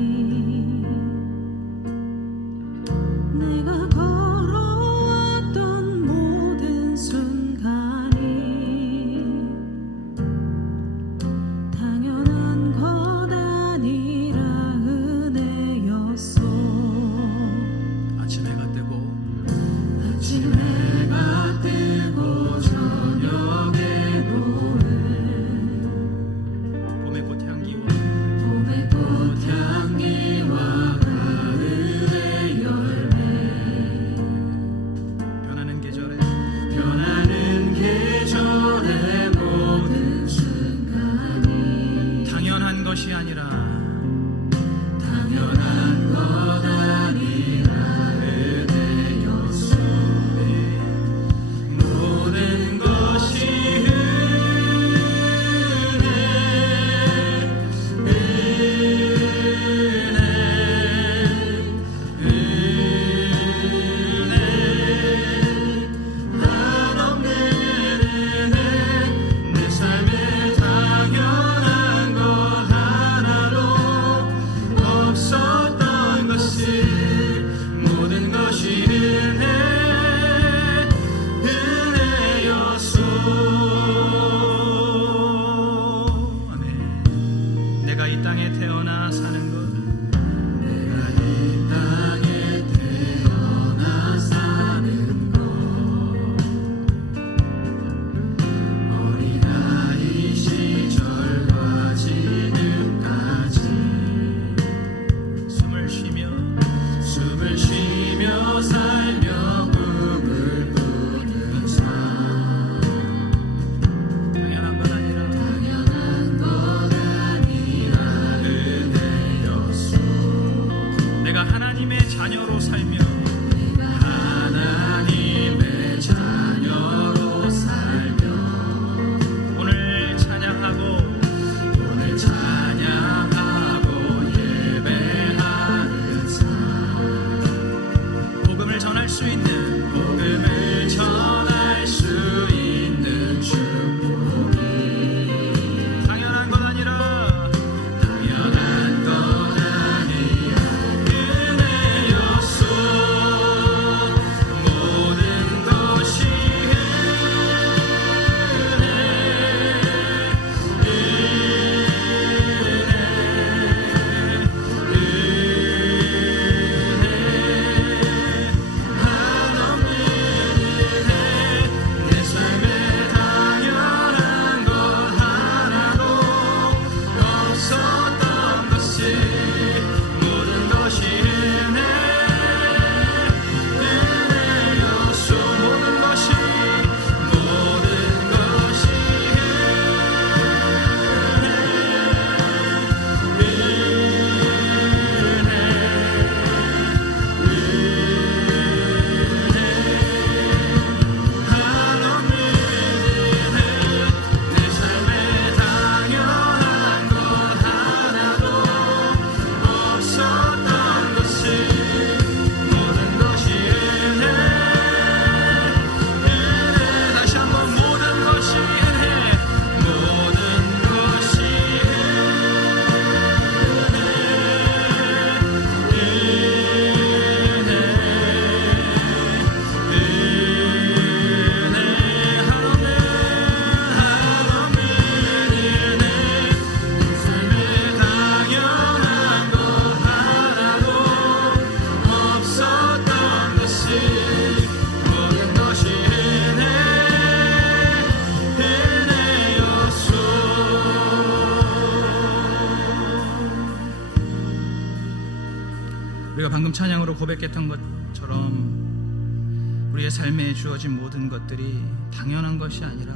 고백했던 것처럼 우리의 삶에 주어진 모든 것들이 당연한 것이 아니라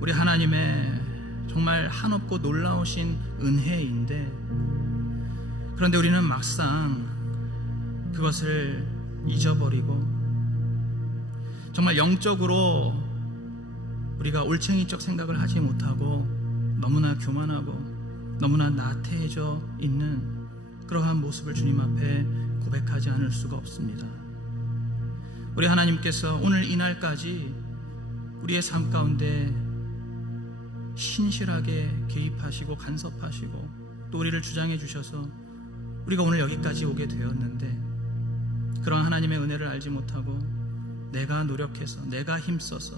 우리 하나님의 정말 한없고 놀라우신 은혜인데, 그런데 우리는 막상 그것을 잊어버리고 정말 영적으로 우리가 올챙이적 생각을 하지 못하고 너무나 교만하고 너무나 나태해져 있는 그러한 모습을 주님 앞에 고백하지 않을 수가 없습니다. 우리 하나님께서 오늘 이날까지 우리의 삶 가운데 신실하게 개입하시고 간섭하시고 또 우리를 주장해 주셔서 우리가 오늘 여기까지 오게 되었는데, 그런 하나님의 은혜를 알지 못하고 내가 노력해서 내가 힘써서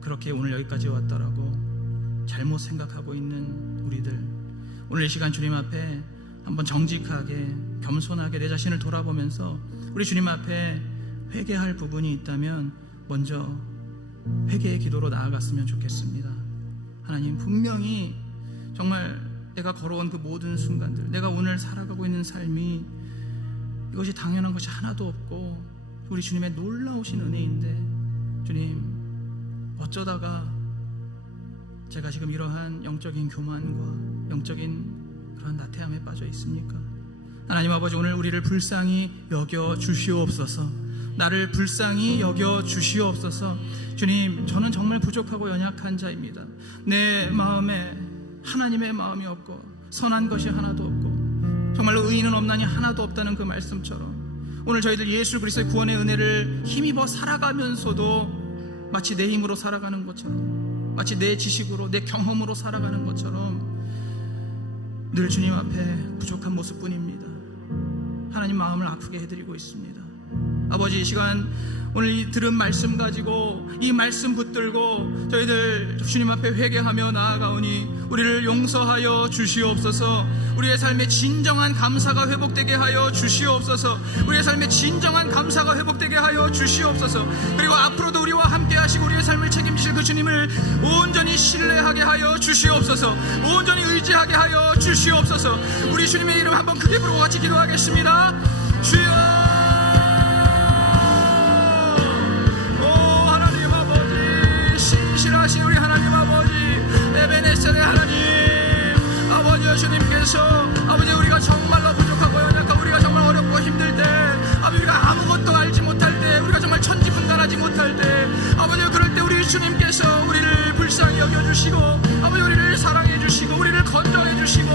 그렇게 오늘 여기까지 왔다라고 잘못 생각하고 있는 우리들, 오늘 이 시간 주님 앞에 한번 정직하게 겸손하게 내 자신을 돌아보면서 우리 주님 앞에 회개할 부분이 있다면 먼저 회개의 기도로 나아갔으면 좋겠습니다. 하나님, 분명히 정말 내가 걸어온 그 모든 순간들, 내가 오늘 살아가고 있는 삶이 이것이 당연한 것이 하나도 없고 우리 주님의 놀라우신 은혜인데, 주님, 어쩌다가 제가 지금 이러한 영적인 교만과 영적인 그런 나태함에 빠져 있습니까? 하나님 아버지, 오늘 우리를 불쌍히 여겨 주시옵소서. 나를 불쌍히 여겨 주시옵소서. 주님, 저는 정말 부족하고 연약한 자입니다. 내 마음에 하나님의 마음이 없고 선한 것이 하나도 없고 정말로 의인은 없나니 하나도 없다는 그 말씀처럼 오늘 저희들 예수 그리스도의 구원의 은혜를 힘입어 살아가면서도 마치 내 힘으로 살아가는 것처럼, 마치 내 지식으로 내 경험으로 살아가는 것처럼 늘 주님 앞에 부족한 모습뿐입니다. 하나님 마음을 아프게 해드리고 있습니다. 아버지, 이 시간 오늘 이 들은 말씀 가지고 이 말씀 붙들고 저희들 주님 앞에 회개하며 나아가오니 우리를 용서하여 주시옵소서. 우리의 삶에 진정한 감사가 회복되게 하여 주시옵소서. 우리의 삶에 진정한 감사가 회복되게 하여 주시옵소서. 그리고 앞으로도 우리와 함께 하시고 우리의 삶을 책임지실 그 주님을 온전히 신뢰하게 하여 주시옵소서. 온전히 의지하게 하여 주시옵소서. 우리 주님의 이름 한번 크게 부르고 같이 기도하겠습니다. 주여, 신실하신 우리 하나님 아버지, 에베네셀의 하나님 아버지, 주님께서 아버지, 우리가 정말로 부족하고 연약하고 우리가 정말 어렵고 힘들 때, 아버지, 우리가 아무것도 알지 못할 때, 우리가 정말 천지분간하지 못할 때, 아버지, 그럴 때 우리 주님께서 우리를 불쌍히 여겨주시고 아버지, 우리를 사랑해 주시고 우리를 건져내 주시고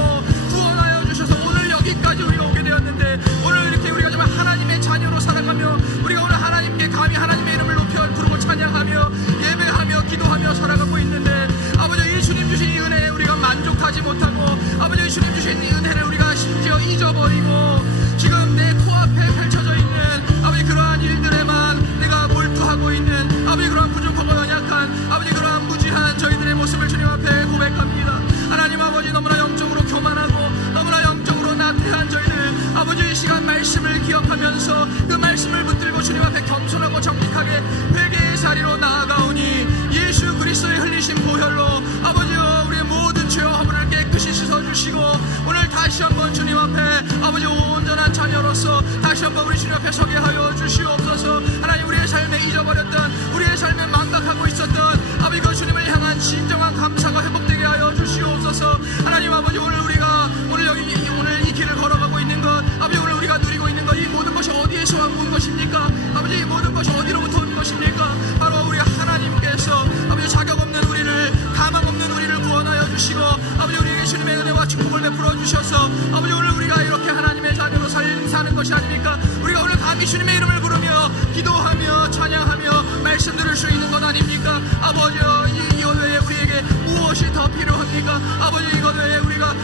구원하여 주셔서 오늘 여기까지 우리가 오게 되었는데, 오늘 이렇게 우리가 정말 하나님의 자녀로 살아가며 우리가 오늘 하나님께 감히 하나님의 이름을 높여 부르고 찬양하며 예배하며 기도하며 살아가고 있는데, 아버지, 이 주님 주신 이 은혜에 우리가 만족하지 못하고 아버지, 이 주님 주신 이 은혜를 우리가 심지어 잊어버리고 지금 내 코앞에 펼쳐져 있는 아버지 그러한 일들에만 내가 몰두하고 있는 아버지, 그러한 부족하고 연약한 아버지, 그러한 무지한 저희들의 모습을 주님 앞에 고백합니다. 하나님 아버지, 너무나 영적으로 교만하고 너무나 영적으로 나태한 저희들, 아버지, 이 시간 말씀을 기억하면서 그 말씀을 붙들고 주님 앞에 겸손하고 정직하게 회개의 자리로 나아가오니 예수 그리스도의 흘리신 보혈로 아버지여 우리의 모든 죄와 허물을 깨끗이 씻어주시고 오늘 다시 한번 주님 앞에 아버지 온전한 자녀로서 다시 한번 우리 주님 앞에 서게 하여 주시옵소서. 하나님, 우리의 삶에 잊어버렸던, 우리의 삶에 망각하고 있었던 아버지 그 주님을 향한 진정한 감사가 회복되게 하여 주시옵소서. 하나님 아버지, 오늘 우리가 오늘 이 길을 걸어가고 있는 것, 아버지, 오늘 우리가 누리고 있는 것, 이 모든 것이 어디에서 온 것입니까? 아버지, 이 모든 것이 어디로부터 온 것입니까? 바로 우리 하나님께서 아버지 자격 없는 우리를, 가망 없는 우리를 구원하여 주시고 아버지, 우리에게 주님의 은혜와 축복을 베풀어 주셔서 아버지, 오늘 우리가 이렇게 하나님의 자녀로 사는 것이 아닙니까? 우리가 오늘 감히 주님의 이름을 부르며 기도하며 찬양하며 말씀 들을 수 있는 것 아닙니까? 아버지여, 이것 외에 우리에게 무엇이 더 필요합니까? 아버지, 이것 외에 우리가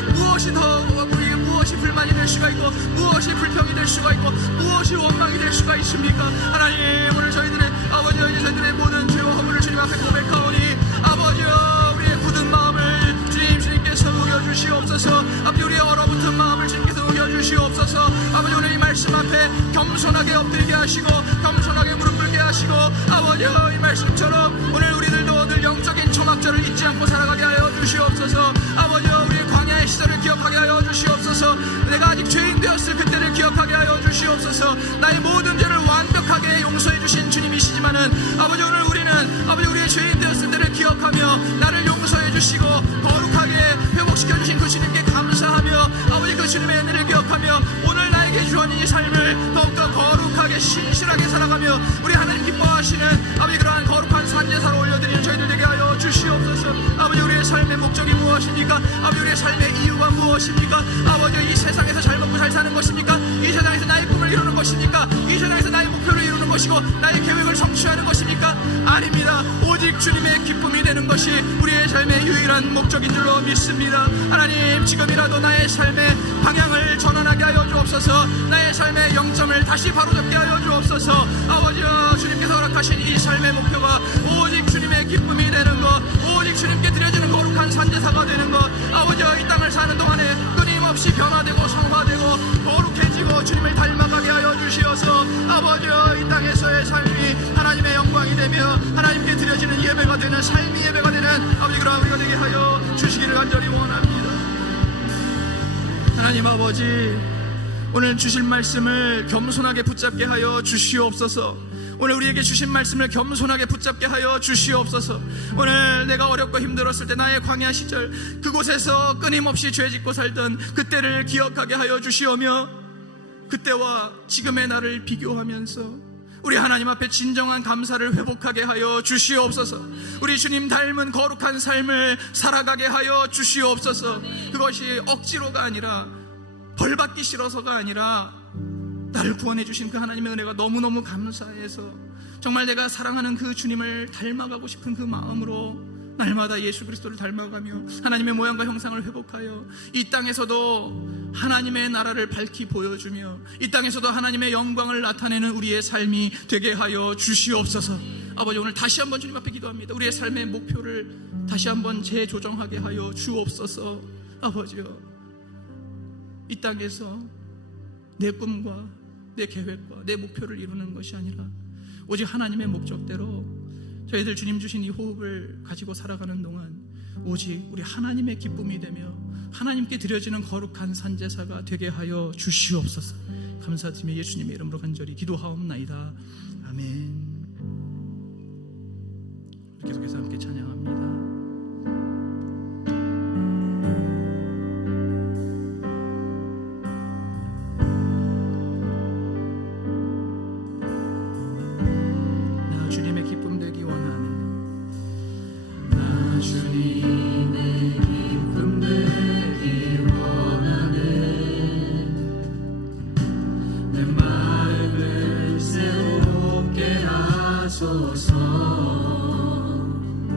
무엇이 불만이 될 수가 있고 무엇이 불평이 될 수가 있고 무엇이 원망이 될 수가 있습니까? 하나님, 오늘 저희들의 아버지여, 저희들의 모든 죄와 허물을 주님 앞에 고백하오니 아버지여, 우리의 굳은 마음을 주님께서 녹여주시옵소서. 아버지, 우리의 얼어붙은 마음을 주님께서 녹여주시옵소서. 아버지, 오늘 이 말씀 앞에 겸손하게 엎드리게 하시고 겸손하게 무릎 꿇게 하시고 아버지여, 이 말씀처럼 오늘 우리들도 늘 영적인 초막절을 잊지 않고 살아가게 하여 주시옵소서. 아버지여, 우리의 광야의 시절을 기억하게 하여 주시옵소서. 내가 아직 죄인 되었을 그때를 기억하게 하여 주시옵소서. 나의 모든 죄를 완벽하게 용서해 주신 주님이시지만은 아버지, 오늘 우리는 아버지 우리의 죄인 되었을 때를 기억하며 나를 용서해 주시고 거룩하게 회복시켜 주신 그 주님께 감사하며 아버지 그 주님의 은혜를 기억하며 오늘 나에게 주어진 이 삶을 더욱더 거룩하게 신실하게 살아가며 우리 하나님 기뻐하시는 아버지 그러한 거룩한 산제사로 올려드리는 저희들 되게 하여 주시옵소서. 아버지, 우리의 삶의 목적이 무엇입니까? 아버지, 우리의 삶의 이유가 무엇입니까? 아버지, 이 세상에서 잘 먹고 잘 사는 것입니까? 이 세상에서 나의 꿈을 이루는 것입니까? 이 세상에서 나의 목표를 이루는 것이고 나의 계획을 성취하는 것입니까? 아닙니다. 오직 주님의 기쁨이 되는 것이 우리의 삶의 유일한 목적인 줄로 믿습니다. 하나님, 지금이라도 나의 삶의 방향을 전환하게 하여 주옵소서. 나의 삶의 영점을 다시 바로잡게 하여 주옵소서. 아버지여, 주님께서 허락하신 이 삶의 목표가 오직 주님의 기쁨이 되는 것, 오직 주님께 드려지는 거룩한 산제사가 되는 것. 아버지여, 이 땅을 사는 동안에 끊임없이 변화되고 성화되고 거룩해지고 주님을 닮아가게 하여 주시어서 아버지여, 이 땅에서의 삶이 하나님의 영광이 되며 하나님께 드려지는 예배가 되는 삶의 예배가 되는 아버지 그러한 우리가 되게 하여 주시기를 간절히 원합니다. 하나님 아버지, 오늘 주실 말씀을 겸손하게 붙잡게 하여 주시옵소서. 오늘 우리에게 주신 말씀을 겸손하게 붙잡게 하여 주시옵소서. 오늘 내가 어렵고 힘들었을 때 나의 광야 시절 그곳에서 끊임없이 죄짓고 살던 그때를 기억하게 하여 주시오며 그때와 지금의 나를 비교하면서 우리 하나님 앞에 진정한 감사를 회복하게 하여 주시옵소서. 우리 주님 닮은 거룩한 삶을 살아가게 하여 주시옵소서. 그것이 억지로가 아니라 벌받기 싫어서가 아니라 나를 구원해 주신 그 하나님의 은혜가 너무너무 감사해서 정말 내가 사랑하는 그 주님을 닮아가고 싶은 그 마음으로 날마다 예수 그리스도를 닮아가며 하나님의 모양과 형상을 회복하여 이 땅에서도 하나님의 나라를 밝히 보여주며 이 땅에서도 하나님의 영광을 나타내는 우리의 삶이 되게 하여 주시옵소서. 아버지, 오늘 다시 한번 주님 앞에 기도합니다. 우리의 삶의 목표를 다시 한번 재조정하게 하여 주옵소서. 아버지요, 이 땅에서 내 꿈과 내 계획과 내 목표를 이루는 것이 아니라 오직 하나님의 목적대로 저희들 주님 주신 이 호흡을 가지고 살아가는 동안 오직 우리 하나님의 기쁨이 되며 하나님께 드려지는 거룩한 산제사가 되게 하여 주시옵소서. 감사드리며 예수님의 이름으로 간절히 기도하옵나이다. 아멘. 계속해서 함께 찬양합니다.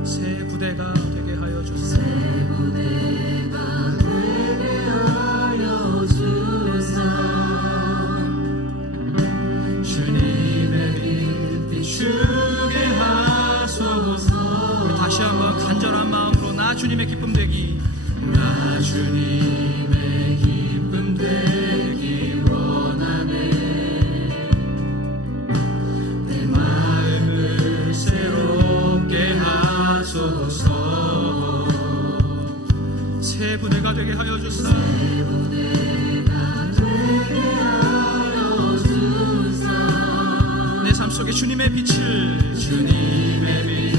새 부대가 되게 하여 주사 주님의 빛 비추게 하소서. 우리 다시 한번 간절한 마음으로 나 주님의 기쁨 되기, 나 주님의 기쁨 되기 원하네. 내 마음을 새롭게 하소서. 새 부대가 되게 하여 주사. 내 삶 속에 주님의 빛을, 주님의 빛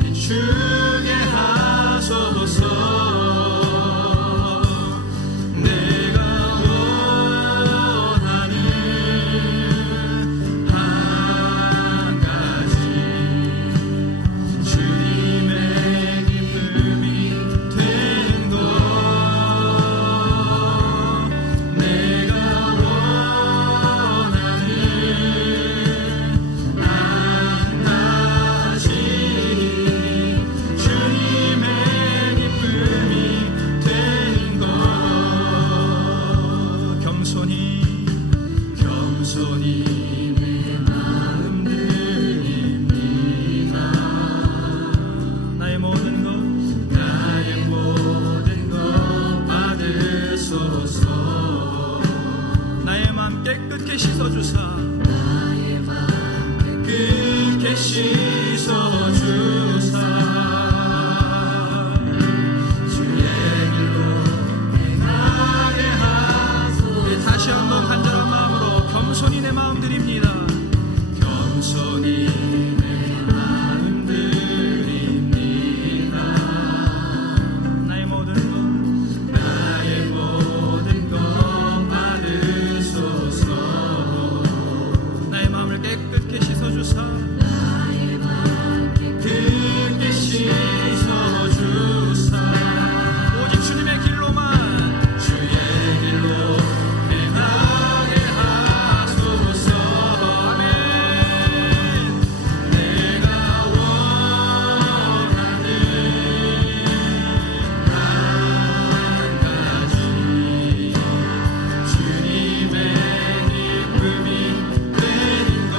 비추게 하소서. 겸손히 내 마음 드립니다. 겸손히 내 마음 드립니다. 나의 모든 것 받으소서. 나의 마음을 깨끗게 씻어주사 오직 주님의 길로만 주의 길로 행하게 하소서. 아멘. 내가 원하는 한 가지 주님의 기쁨이 되는 것.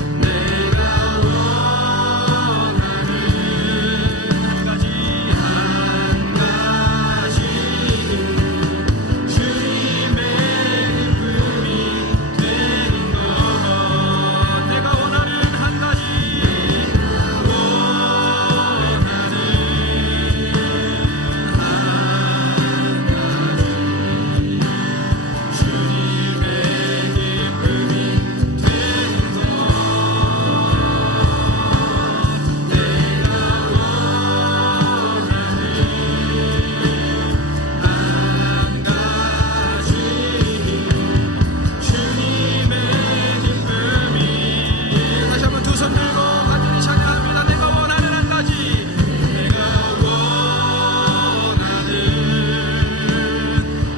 내가 원하는 한 가지 주님의 기쁨이 되는 것. 내가 원하는 한 가지 주님의 기쁨이 되는 것. 내가 원하는 한 가지 주님의 기쁨이. 다시 한번 두 손 들고 간절히 찬양합니다. 내가 원하는 한 가지. 내가 원하는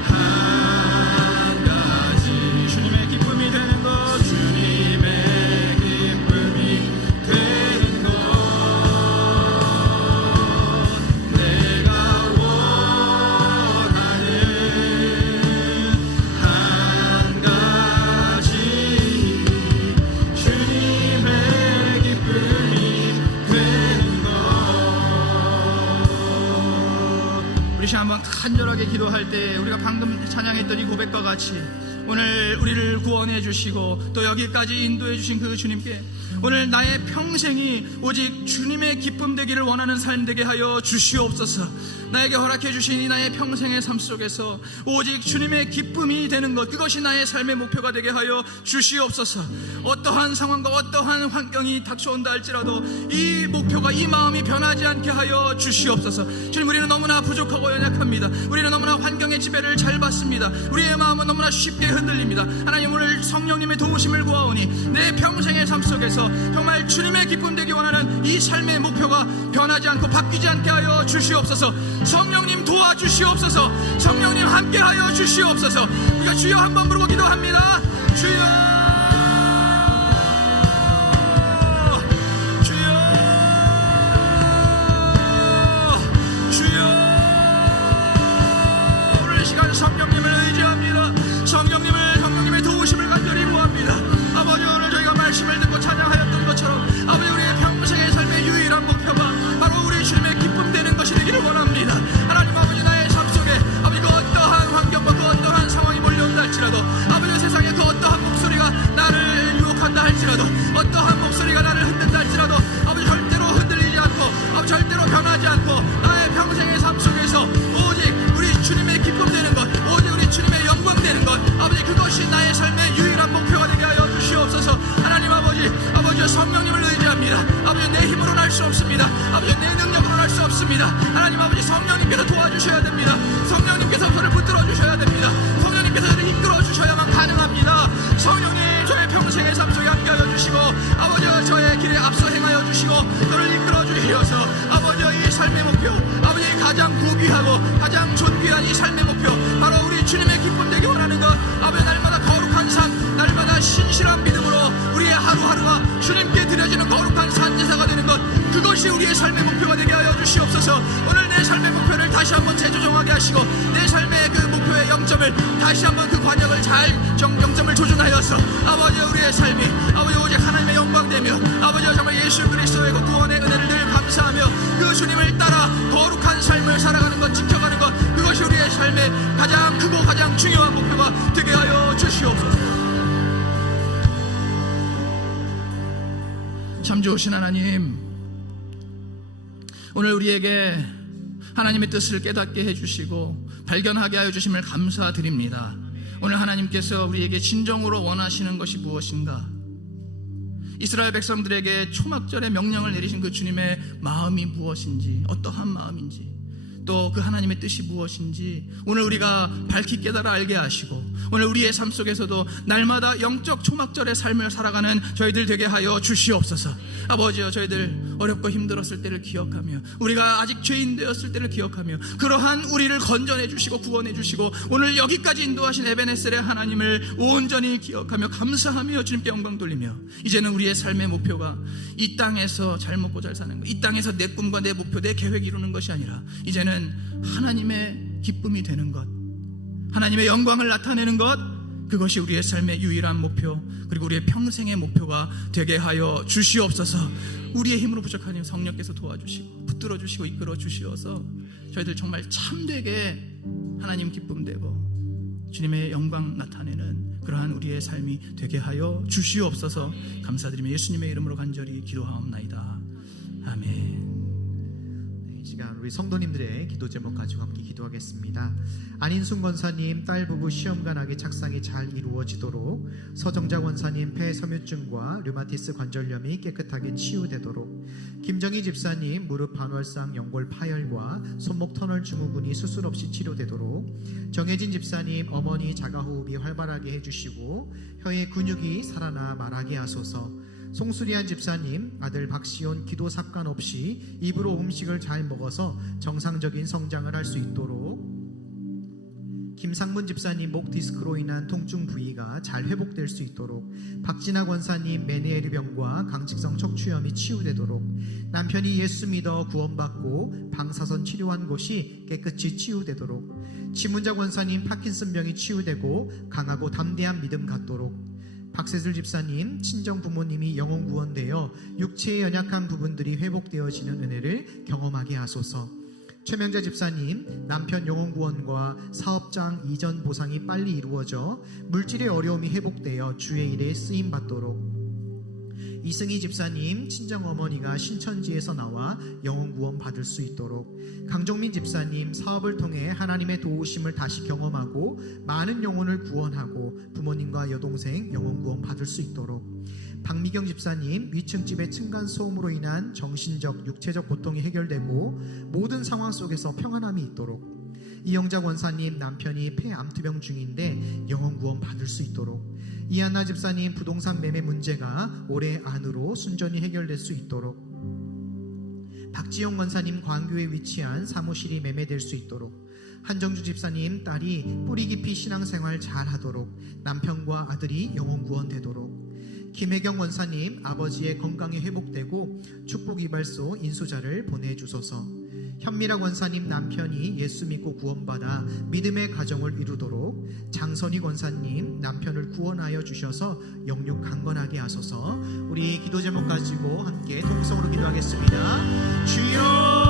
한 가지 주님의 기쁨이 되는 것. 주님의 기쁨이 되는 것. 내가 원하는 한 가지 주님의 기쁨이 되는 것. 우리 시간 한번 간절하게 기도할 때 우리가 방금 찬양했던 이 고백과 같이 오늘 우리를 구원해 주시고 또 여기까지 인도해 주신 그 주님께 오늘 나의 평생이 오직 주님의 기쁨 되기를 원하는 삶 되게 하여 주시옵소서. 나에게 허락해 주신 이 나의 평생의 삶 속에서 오직 주님의 기쁨이 되는 것, 그것이 나의 삶의 목표가 되게 하여 주시옵소서. 어떠한 상황과 어떠한 환경이 닥쳐온다 할지라도 이 목표가, 이 마음이 변하지 않게 하여 주시옵소서. 주님, 우리는 너무나 부족하고 연약합니다. 우리는 너무나 환경의 지배를 잘 받습니다. 우리의 마음은 너무나 쉽게 흔들립니다. 하나님, 오늘 성령님의 도우심을 구하오니 내 평생의 삶 속에서 정말 주님의 기쁨 되기 원하는 이 삶의 목표가 변하지 않고 바뀌지 않게 하여 주시옵소서. 성령님 도와주시옵소서. 성령님 함께하여 주시옵소서. 우리가 주여 한번 부르고 기도합니다. 주여, 주여, 주여. 오늘 이 시간 성령님을 의지합니다. 성령님의 도우심을 간절히 구합니다. 아버지, 오늘 저희가 말씀을 듣고 찬양하였던 것처럼 아버지, 우리의 평생의 삶의 유일한 목표가 바로 우리 주님의 기쁨 되는 것이 되기를 원합니다. 하나님 아버지, 나의 삶 속에 아버지 그 어떠한 환경과 그 어떠한 상황이 몰려온다 할지라도 아버지, 세상에 그 어떠한 목소리가 나를 유혹한다 할지라도 어떠한 목소리가 나를 흔든다 할지라도 아버지, 절대로 흔들리지 않고 아버지, 절대로 변하지 않고 나의 평생의 삶 속에서 오직 우리 주님의 기쁨 되는 것, 오직 우리 주님의 영광 되는 것, 아버지, 그것이 나의 삶의 유일한 목표가 되게 하여 주시옵소서. 하나님 아버지, 성령님을 의지합니다. 아버지, 내 힘으로는 할 수 없습니다. 아버지, 내 능력으로는 할 수 없습니다. 하나님 아버지, 성령님께서 도와주셔야 됩니다. 성령님께서 저를 붙들어 주셔야 됩니다. 성령님께서 저를 이끌어 주셔야만 가능합니다. 성령님, 저의 평생의 삶 속에 함께하여 주시고 아버지, 저의 길에 앞서 행하여 주시고 저를 이끌어 주시어서 아버지, 이 삶의 목표, 아버지, 가장 고귀하고 가장 존귀한 이 삶의 목표, 바로 우리 주님의 기쁨 되기 원하는 것, 아버지, 날마다 거룩한 삶, 날마다 신실한 믿음으로 우리의 하루하루가 주님께 드려지는 거룩한 산제사가 되는 것, 그것이 우리의 삶의 목표가 되게 하여 주시옵소서. 오늘 내 삶의 목표를 다시 한번 재조정하게 하시고 내 삶의 그 목표의 0점을 다시 한번 그 관역을 잘 0점을 조준하여서 아버지, 우리의 삶이 아버지 오직 하나님의 영광되며 아버지, 정말 예수 그리스도의 그 구원의 은혜를 늘 감사하며 그 주님을 따라 거룩한 삶을 살아가는 것, 지켜가는 것, 그것이 우리의 삶의 가장 크고 가장 중요한 목표가 되게 하여 주시옵소서. 참 좋으신 하나님, 오늘 우리에게 하나님의 뜻을 깨닫게 해주시고 발견하게 하여 주심을 감사드립니다. 오늘 하나님께서 우리에게 진정으로 원하시는 것이 무엇인가? 이스라엘 백성들에게 초막절의 명령을 내리신 그 주님의 마음이 무엇인지, 어떠한 마음인지, 또 그 하나님의 뜻이 무엇인지 오늘 우리가 밝히 깨달아 알게 하시고, 오늘 우리의 삶 속에서도 날마다 영적 초막절의 삶을 살아가는 저희들 되게 하여 주시옵소서. 아버지여, 저희들 어렵고 힘들었을 때를 기억하며, 우리가 아직 죄인 되었을 때를 기억하며, 그러한 우리를 건져내 주시고 구원해 주시고 오늘 여기까지 인도하신 에베네셀의 하나님을 온전히 기억하며 감사하며 주님께 영광 돌리며, 이제는 우리의 삶의 목표가 이 땅에서 잘 먹고 잘 사는 것, 이 땅에서 내 꿈과 내 목표, 내 계획 이루는 것이 아니라 이제는 하나님의 기쁨이 되는 것, 하나님의 영광을 나타내는 것, 그것이 우리의 삶의 유일한 목표, 그리고 우리의 평생의 목표가 되게 하여 주시옵소서. 우리의 힘으로 부족하니 성령께서 도와주시고 붙들어 주시고 이끌어 주시어서 저희들 정말 참되게 하나님 기쁨 되고 주님의 영광 나타내는 그러한 우리의 삶이 되게 하여 주시옵소서. 감사드리며 예수님의 이름으로 간절히 기도하옵나이다. 아멘. 이 시간 우리 성도님들의 기도 제목 가지고 함께 기도하겠습니다. 안인순 권사님 딸 부부 시험관하게 착상이 잘 이루어지도록, 서정자 권사님 폐 섬유증과 류마티스 관절염이 깨끗하게 치유되도록, 김정희 집사님 무릎 반월상 연골 파열과 손목 터널 증후군이 수술 없이 치료되도록, 정혜진 집사님 어머니 자가호흡이 활발하게 해주시고 혀의 근육이 살아나 말하게 하소서. 송수리안 집사님 아들 박시온 기도 삽관 없이 입으로 음식을 잘 먹어서 정상적인 성장을 할 수 있도록, 김상문 집사님 목 디스크로 인한 통증 부위가 잘 회복될 수 있도록, 박진아 권사님 메니에르병과 강직성 척추염이 치유되도록, 남편이 예수 믿어 구원받고 방사선 치료한 곳이 깨끗이 치유되도록, 지문자 권사님 파킨슨병이 치유되고 강하고 담대한 믿음 갖도록, 박세슬 집사님 친정 부모님이 영혼 구원되어 육체의 연약한 부분들이 회복되어지는 은혜를 경험하게 하소서. 최명자 집사님 남편 영혼 구원과 사업장 이전 보상이 빨리 이루어져 물질의 어려움이 회복되어 주의 일에 쓰임 받도록, 이승희 집사님 친정어머니가 신천지에서 나와 영혼 구원 받을 수 있도록, 강정민 집사님 사업을 통해 하나님의 도우심을 다시 경험하고 많은 영혼을 구원하고 부모님과 여동생 영혼 구원 받을 수 있도록, 박미경 집사님 위층집의 층간소음으로 인한 정신적 육체적 고통이 해결되고 모든 상황 속에서 평안함이 있도록, 이영자 권사님 남편이 폐암투병 중인데 영혼 구원 받을 수 있도록, 이한나 집사님 부동산 매매 문제가 올해 안으로 순전히 해결될 수 있도록, 박지영 권사님 광교에 위치한 사무실이 매매될 수 있도록, 한정주 집사님 딸이 뿌리 깊이 신앙생활 잘 하도록 남편과 아들이 영혼 구원 되도록, 김혜경 권사님 아버지의 건강이 회복되고 축복 이발소 인수자를 보내주소서. 현미라 권사님 남편이 예수 믿고 구원받아 믿음의 가정을 이루도록, 장선희 권사님 남편을 구원하여 주셔서 영육 강건하게 하소서. 우리 기도 제목 가지고 함께 통성으로 기도하겠습니다. 주여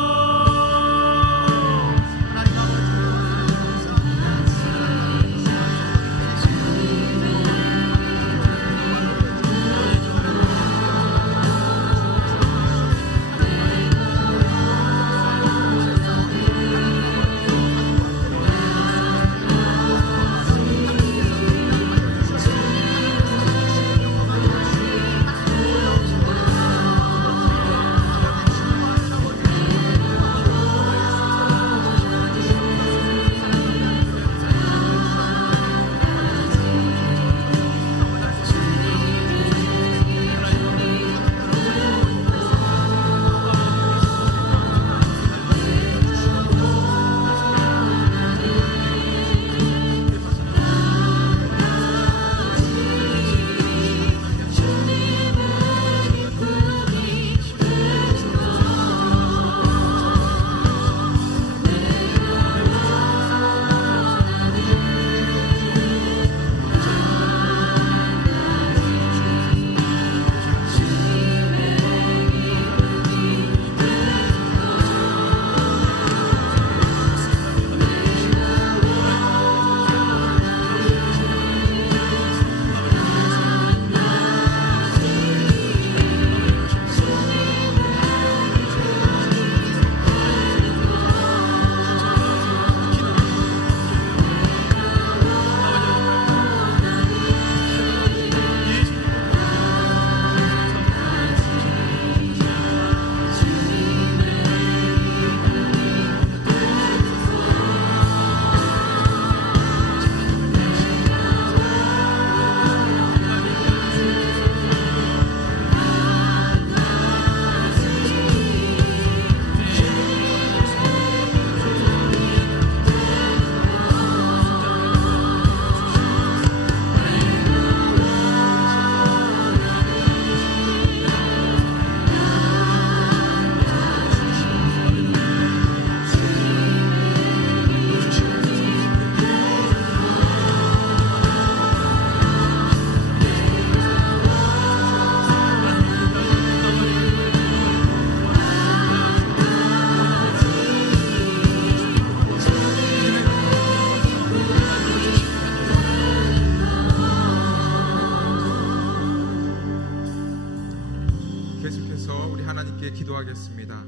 올려드리며 우리 하나님께 기도하겠습니다.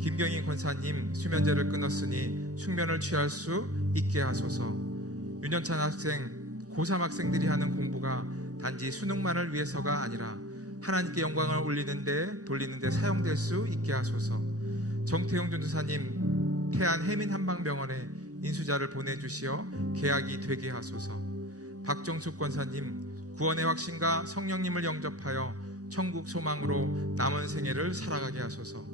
김경희 권사님 수면제를 끊었으니 숙면을 취할 수 있게 하소서. 윤현찬 학생, 고3 학생들이 하는 공부가 단지 수능만을 위해서가 아니라 하나님께 영광을 올리는데 돌리는데 사용될 수 있게 하소서. 정태용 전도사님 태안 해민 한방병원에 인수자를 보내주시어 계약이 되게 하소서. 박정숙 권사님 구원의 확신과 성령님을 영접하여 천국 소망으로 남은 생애를 살아가게 하소서.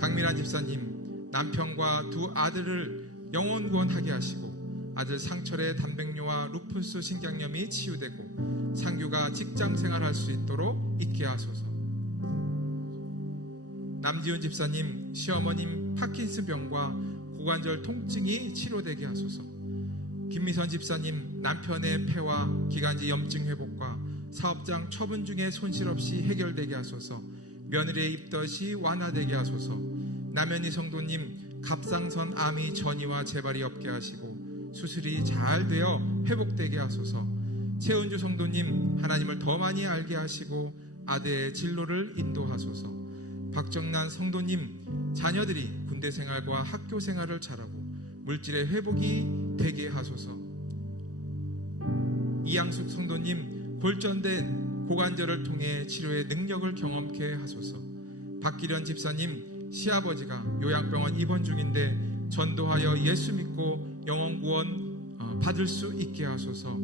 강민환 집사님 남편과 두 아들을 영원 구원하게 하시고 아들 상철의 단백뇨와 루푸스 신경염이 치유되고 상규가 직장 생활할 수 있도록 있게 하소서. 남지훈 집사님 시어머님 파킨스병과 고관절 통증이 치료되게 하소서. 김미선 집사님 남편의 폐와 기관지 염증 회복과 사업장 처분 중에 손실 없이 해결되게 하소서. 며느리의 입덧이 완화되게 하소서. 남현희 성도님 갑상선 암이 전이와 재발이 없게 하시고 수술이 잘 되어 회복되게 하소서. 최은주 성도님 하나님을 더 많이 알게 하시고 아들의 진로를 인도하소서. 박정란 성도님 자녀들이 군대 생활과 학교 생활을 잘하고 물질의 회복이 되게 하소서. 이양숙 성도님 골전된 고관절을 통해 치료의 능력을 경험케 하소서. 박기련 집사님 시아버지가 요양병원 입원 중인데 전도하여 예수 믿고 영원 구원 받을 수 있게 하소서.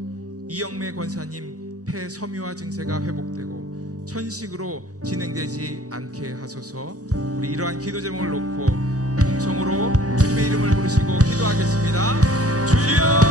이영매 권사님 폐 섬유화 증세가 회복되고 천식으로 진행되지 않게 하소서. 우리 이러한 기도 제목을 놓고 통성으로 주님의 이름을 부르시고 기도하겠습니다. 주여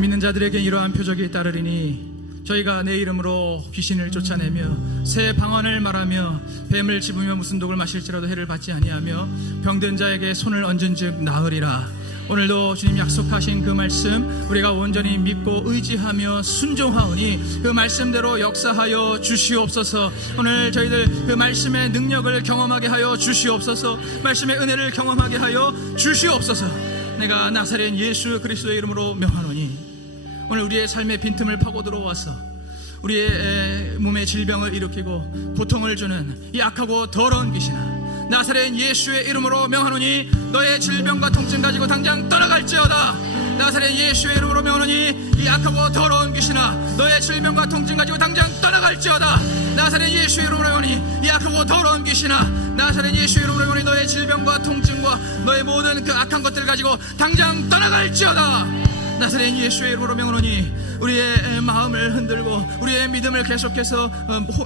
믿는 자들에게 이러한 표적이 따르리니 저희가 내 이름으로 귀신을 쫓아내며 새 방언을 말하며 뱀을 집으며 무슨 독을 마실지라도 해를 받지 아니하며 병든 자에게 손을 얹은즉 나으리라. 오늘도 주님 약속하신 그 말씀 우리가 온전히 믿고 의지하며 순종하오니 그 말씀대로 역사하여 주시옵소서. 오늘 저희들 그 말씀의 능력을 경험하게 하여 주시옵소서. 말씀의 은혜를 경험하게 하여 주시옵소서. 내가 나사렛 예수 그리스도의 이름으로 명하노니 오늘 우리의 삶의 빈틈을 파고 들어와서 우리의 몸의 질병을 일으키고 고통을 주는 이 악하고 더러운 귀신아, 나사렛 예수의 이름으로 명하노니 너의 질병과 통증 가지고 당장 떠나갈지어다. 나사렛 예수의 이름으로 명하노니 이 악하고 더러운 귀신아, 너의 질병과 통증 가지고 당장 떠나갈지어다. 나사렛 예수의 이름으로 명하노니 이 악하고 더러운 귀신아, 나사렛 예수의 이름으로 명하노니 너의 질병과 통증과 너의 모든 그 악한 것들 가지고 당장 떠나갈지어다. 나사렛 예수의 이름으로 명하노니 우리의 마음을 흔들고 우리의 믿음을 계속해서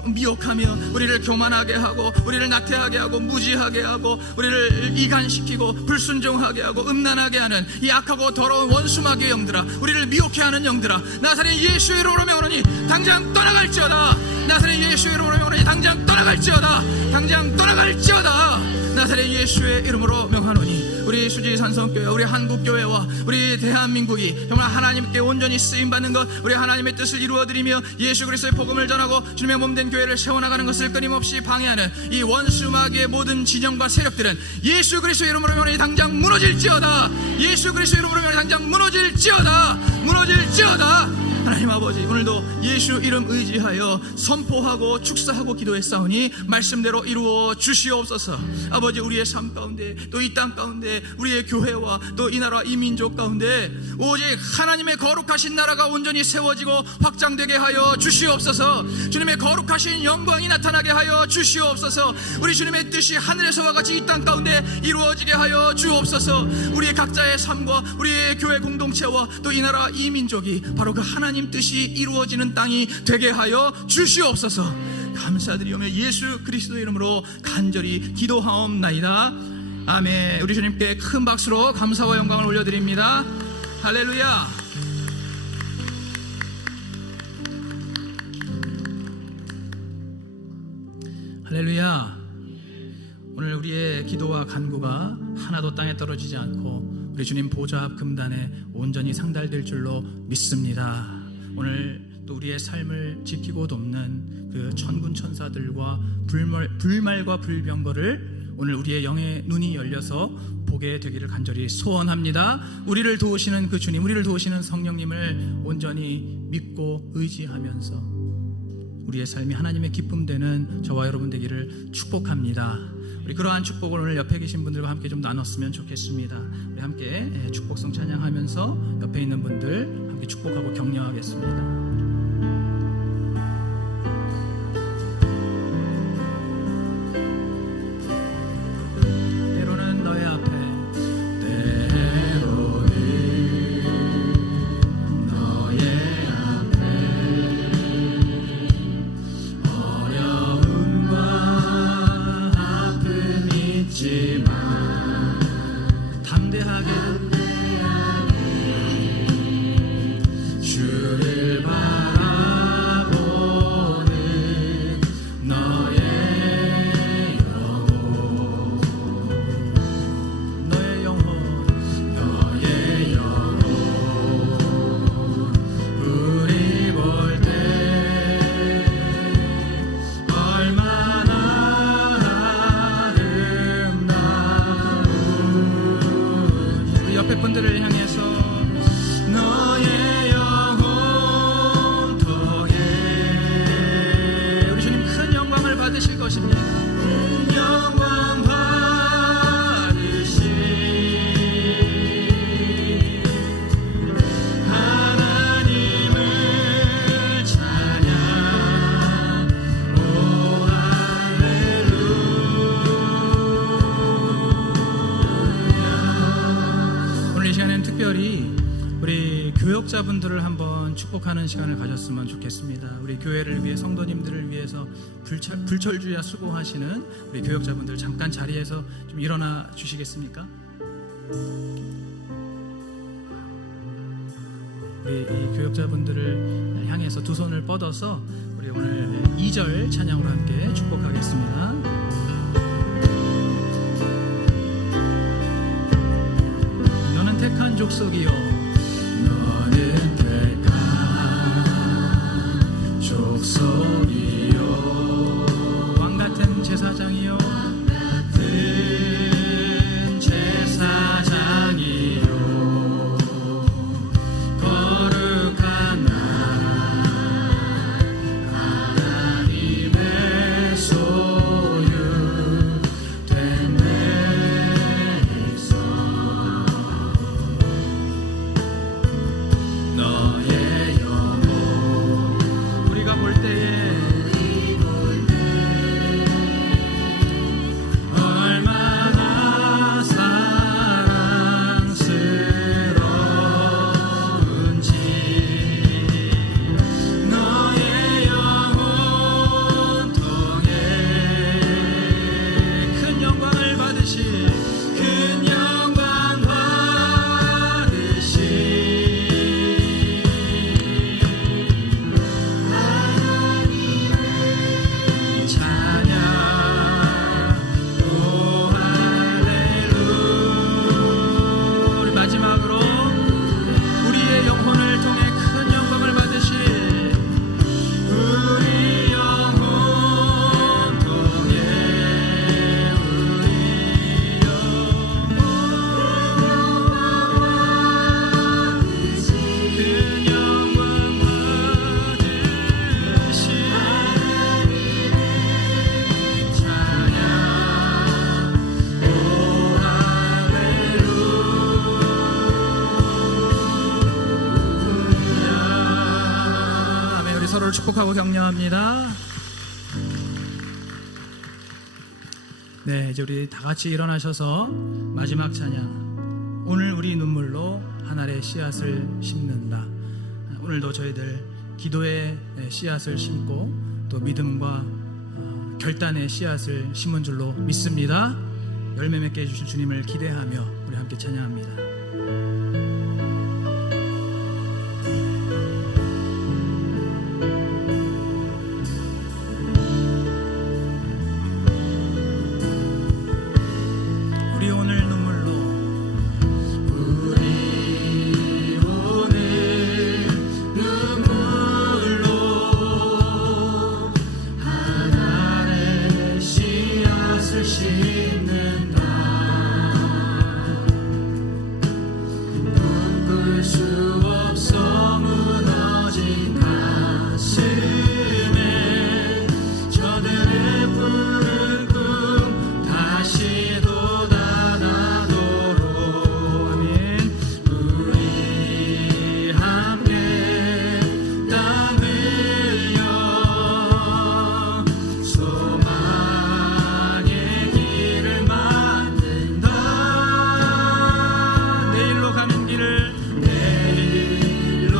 미혹하며 우리를 교만하게 하고 우리를 나태하게 하고 무지하게 하고 우리를 이간시키고 불순종하게 하고 음란하게 하는 이 악하고 더러운 원수마귀의 영들아, 우리를 미혹해 하는 영들아, 나사렛 예수의 이름으로 명하노니 당장 떠나갈지어다. 나사렛 예수의 이름으로 명하노니 당장 떠나갈지어다. 당장 떠나갈지어다. 나사렛 예수의 이름으로 명하노니 우리 수지산성교회, 우리 한국교회와 우리 대한민국이 정말 하나님께 온전히 쓰임받는 것, 우리 하나님의 뜻을 이루어드리며 예수 그리스도의 복음을 전하고 주님의 몸된 교회를 세워나가는 것을 끊임없이 방해하는 이 원수마귀의 모든 진영과 세력들은 예수 그리스도의 이름으로 명하노니 당장 무너질지어다. 예수 그리스도의 이름으로 명하노니 당장 무너질지어다. 무너질지어다. 하나님 아버지, 오늘도 예수 이름 의지하여 선포하고 축사하고 기도했사오니 말씀대로 이루어 주시옵소서. 아버지, 우리의 삶 가운데 또 이 땅 가운데 우리의 교회와 또 이 나라 이 민족 가운데 오직 하나님의 거룩하신 나라가 온전히 세워지고 확장되게 하여 주시옵소서. 주님의 거룩하신 영광이 나타나게 하여 주시옵소서. 우리 주님의 뜻이 하늘에서와 같이 이 땅 가운데 이루어지게 하여 주옵소서. 우리의 각자의 삶과 우리의 교회 공동체와 또 이 나라 이 민족이 바로 그 하나님 뜻이 이루어지는 땅이 되게 하여 주시옵소서. 감사드리오며 예수 그리스도의 이름으로 간절히 기도하옵나이다. 아멘. 우리 주님께 큰 박수로 감사와 영광을 올려드립니다. 할렐루야. 할렐루야. 오늘 우리의 기도와 간구가 하나도 땅에 떨어지지 않고 우리 주님 보좌 앞 금단에 온전히 상달될 줄로 믿습니다. 오늘 또 우리의 삶을 지키고 돕는 그 천군 천사들과 불말과 불병거를 오늘 우리의 영의 눈이 열려서 보게 되기를 간절히 소원합니다. 우리를 도우시는 그 주님, 우리를 도우시는 성령님을 온전히 믿고 의지하면서 우리의 삶이 하나님의 기쁨 되는 저와 여러분 되기를 축복합니다. 우리 그러한 축복을 오늘 옆에 계신 분들과 함께 좀 나눴으면 좋겠습니다. 우리 함께 축복성 찬양하면서 옆에 있는 분들 함께 축복하고 격려하겠습니다. 교역자분들을 한번 축복하는 시간을 가졌으면 좋겠습니다. 우리 교회를 위해 성도님들을 위해서 불철주야 수고하시는 우리 교역자분들 잠깐 자리에서 좀 일어나 주시겠습니까? 우리 이 교역자분들을 향해서 두 손을 뻗어서 우리 오늘 2절 찬양으로 함께 축복하겠습니다. 너는 택한 족속이요 너는 택한 족속이요 왕같은 제사장이요 왕같은 제사장이요 거룩한 나 하나님의 소유된 백성 너의 영혼 우리가 볼 때에 얼마나 사랑스러운지 너의 영혼 통해 큰 영광을 받으시 큰 영광 받으시 찬양 오 할렐루야 우리 마지막으로 우리의 영혼을 통해 큰 영광을 받으시 우리 영혼 통해 우리 영혼 받으시 큰 영광 받으시 찬양 오 할렐루야 아멘. 우리 서로를 축복하고 격려합니다. 네, 이제 우리 다 같이 일어나셔서 마지막 찬양 오늘 우리 눈물로 한 알의 씨앗을 심는다. 오늘도 저희들 기도의 씨앗을 심고 또 믿음과 결단의 씨앗을 심은 줄로 믿습니다. 열매 맺게 해주실 주님을 기대하며 우리 함께 찬양합니다. 우리 오늘 눈물로 우리 오늘 눈물로 하나의 씨앗을 심는다. 묶을 수 없어 무너진 가슴에 저들의 푸른 꿈 다시 돋아나도록 아멘. 우리 함께 땀 흘려 소망의 길을 만든다. 내일로 가는 길을 내일로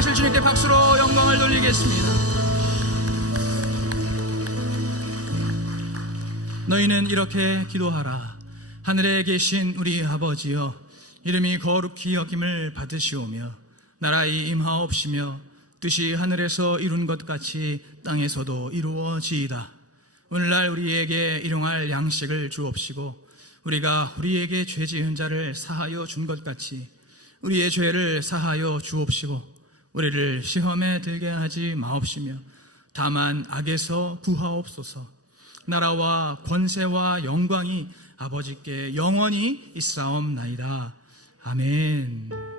전능하실 주님께 박수로 영광을 돌리겠습니다. 너희는 이렇게 기도하라. 하늘에 계신 우리 아버지여, 이름이 거룩히 여김을 받으시오며 나라의 임하옵시며 뜻이 하늘에서 이룬 것 같이 땅에서도 이루어지이다. 오늘날 우리에게 일용할 양식을 주옵시고 우리가 우리에게 죄 지은 자를 사하여 준 것 같이 우리의 죄를 사하여 주옵시고 우리를 시험에 들게 하지 마옵시며 다만 악에서 구하옵소서. 나라와 권세와 영광이 아버지께 영원히 있사옵나이다. 아멘.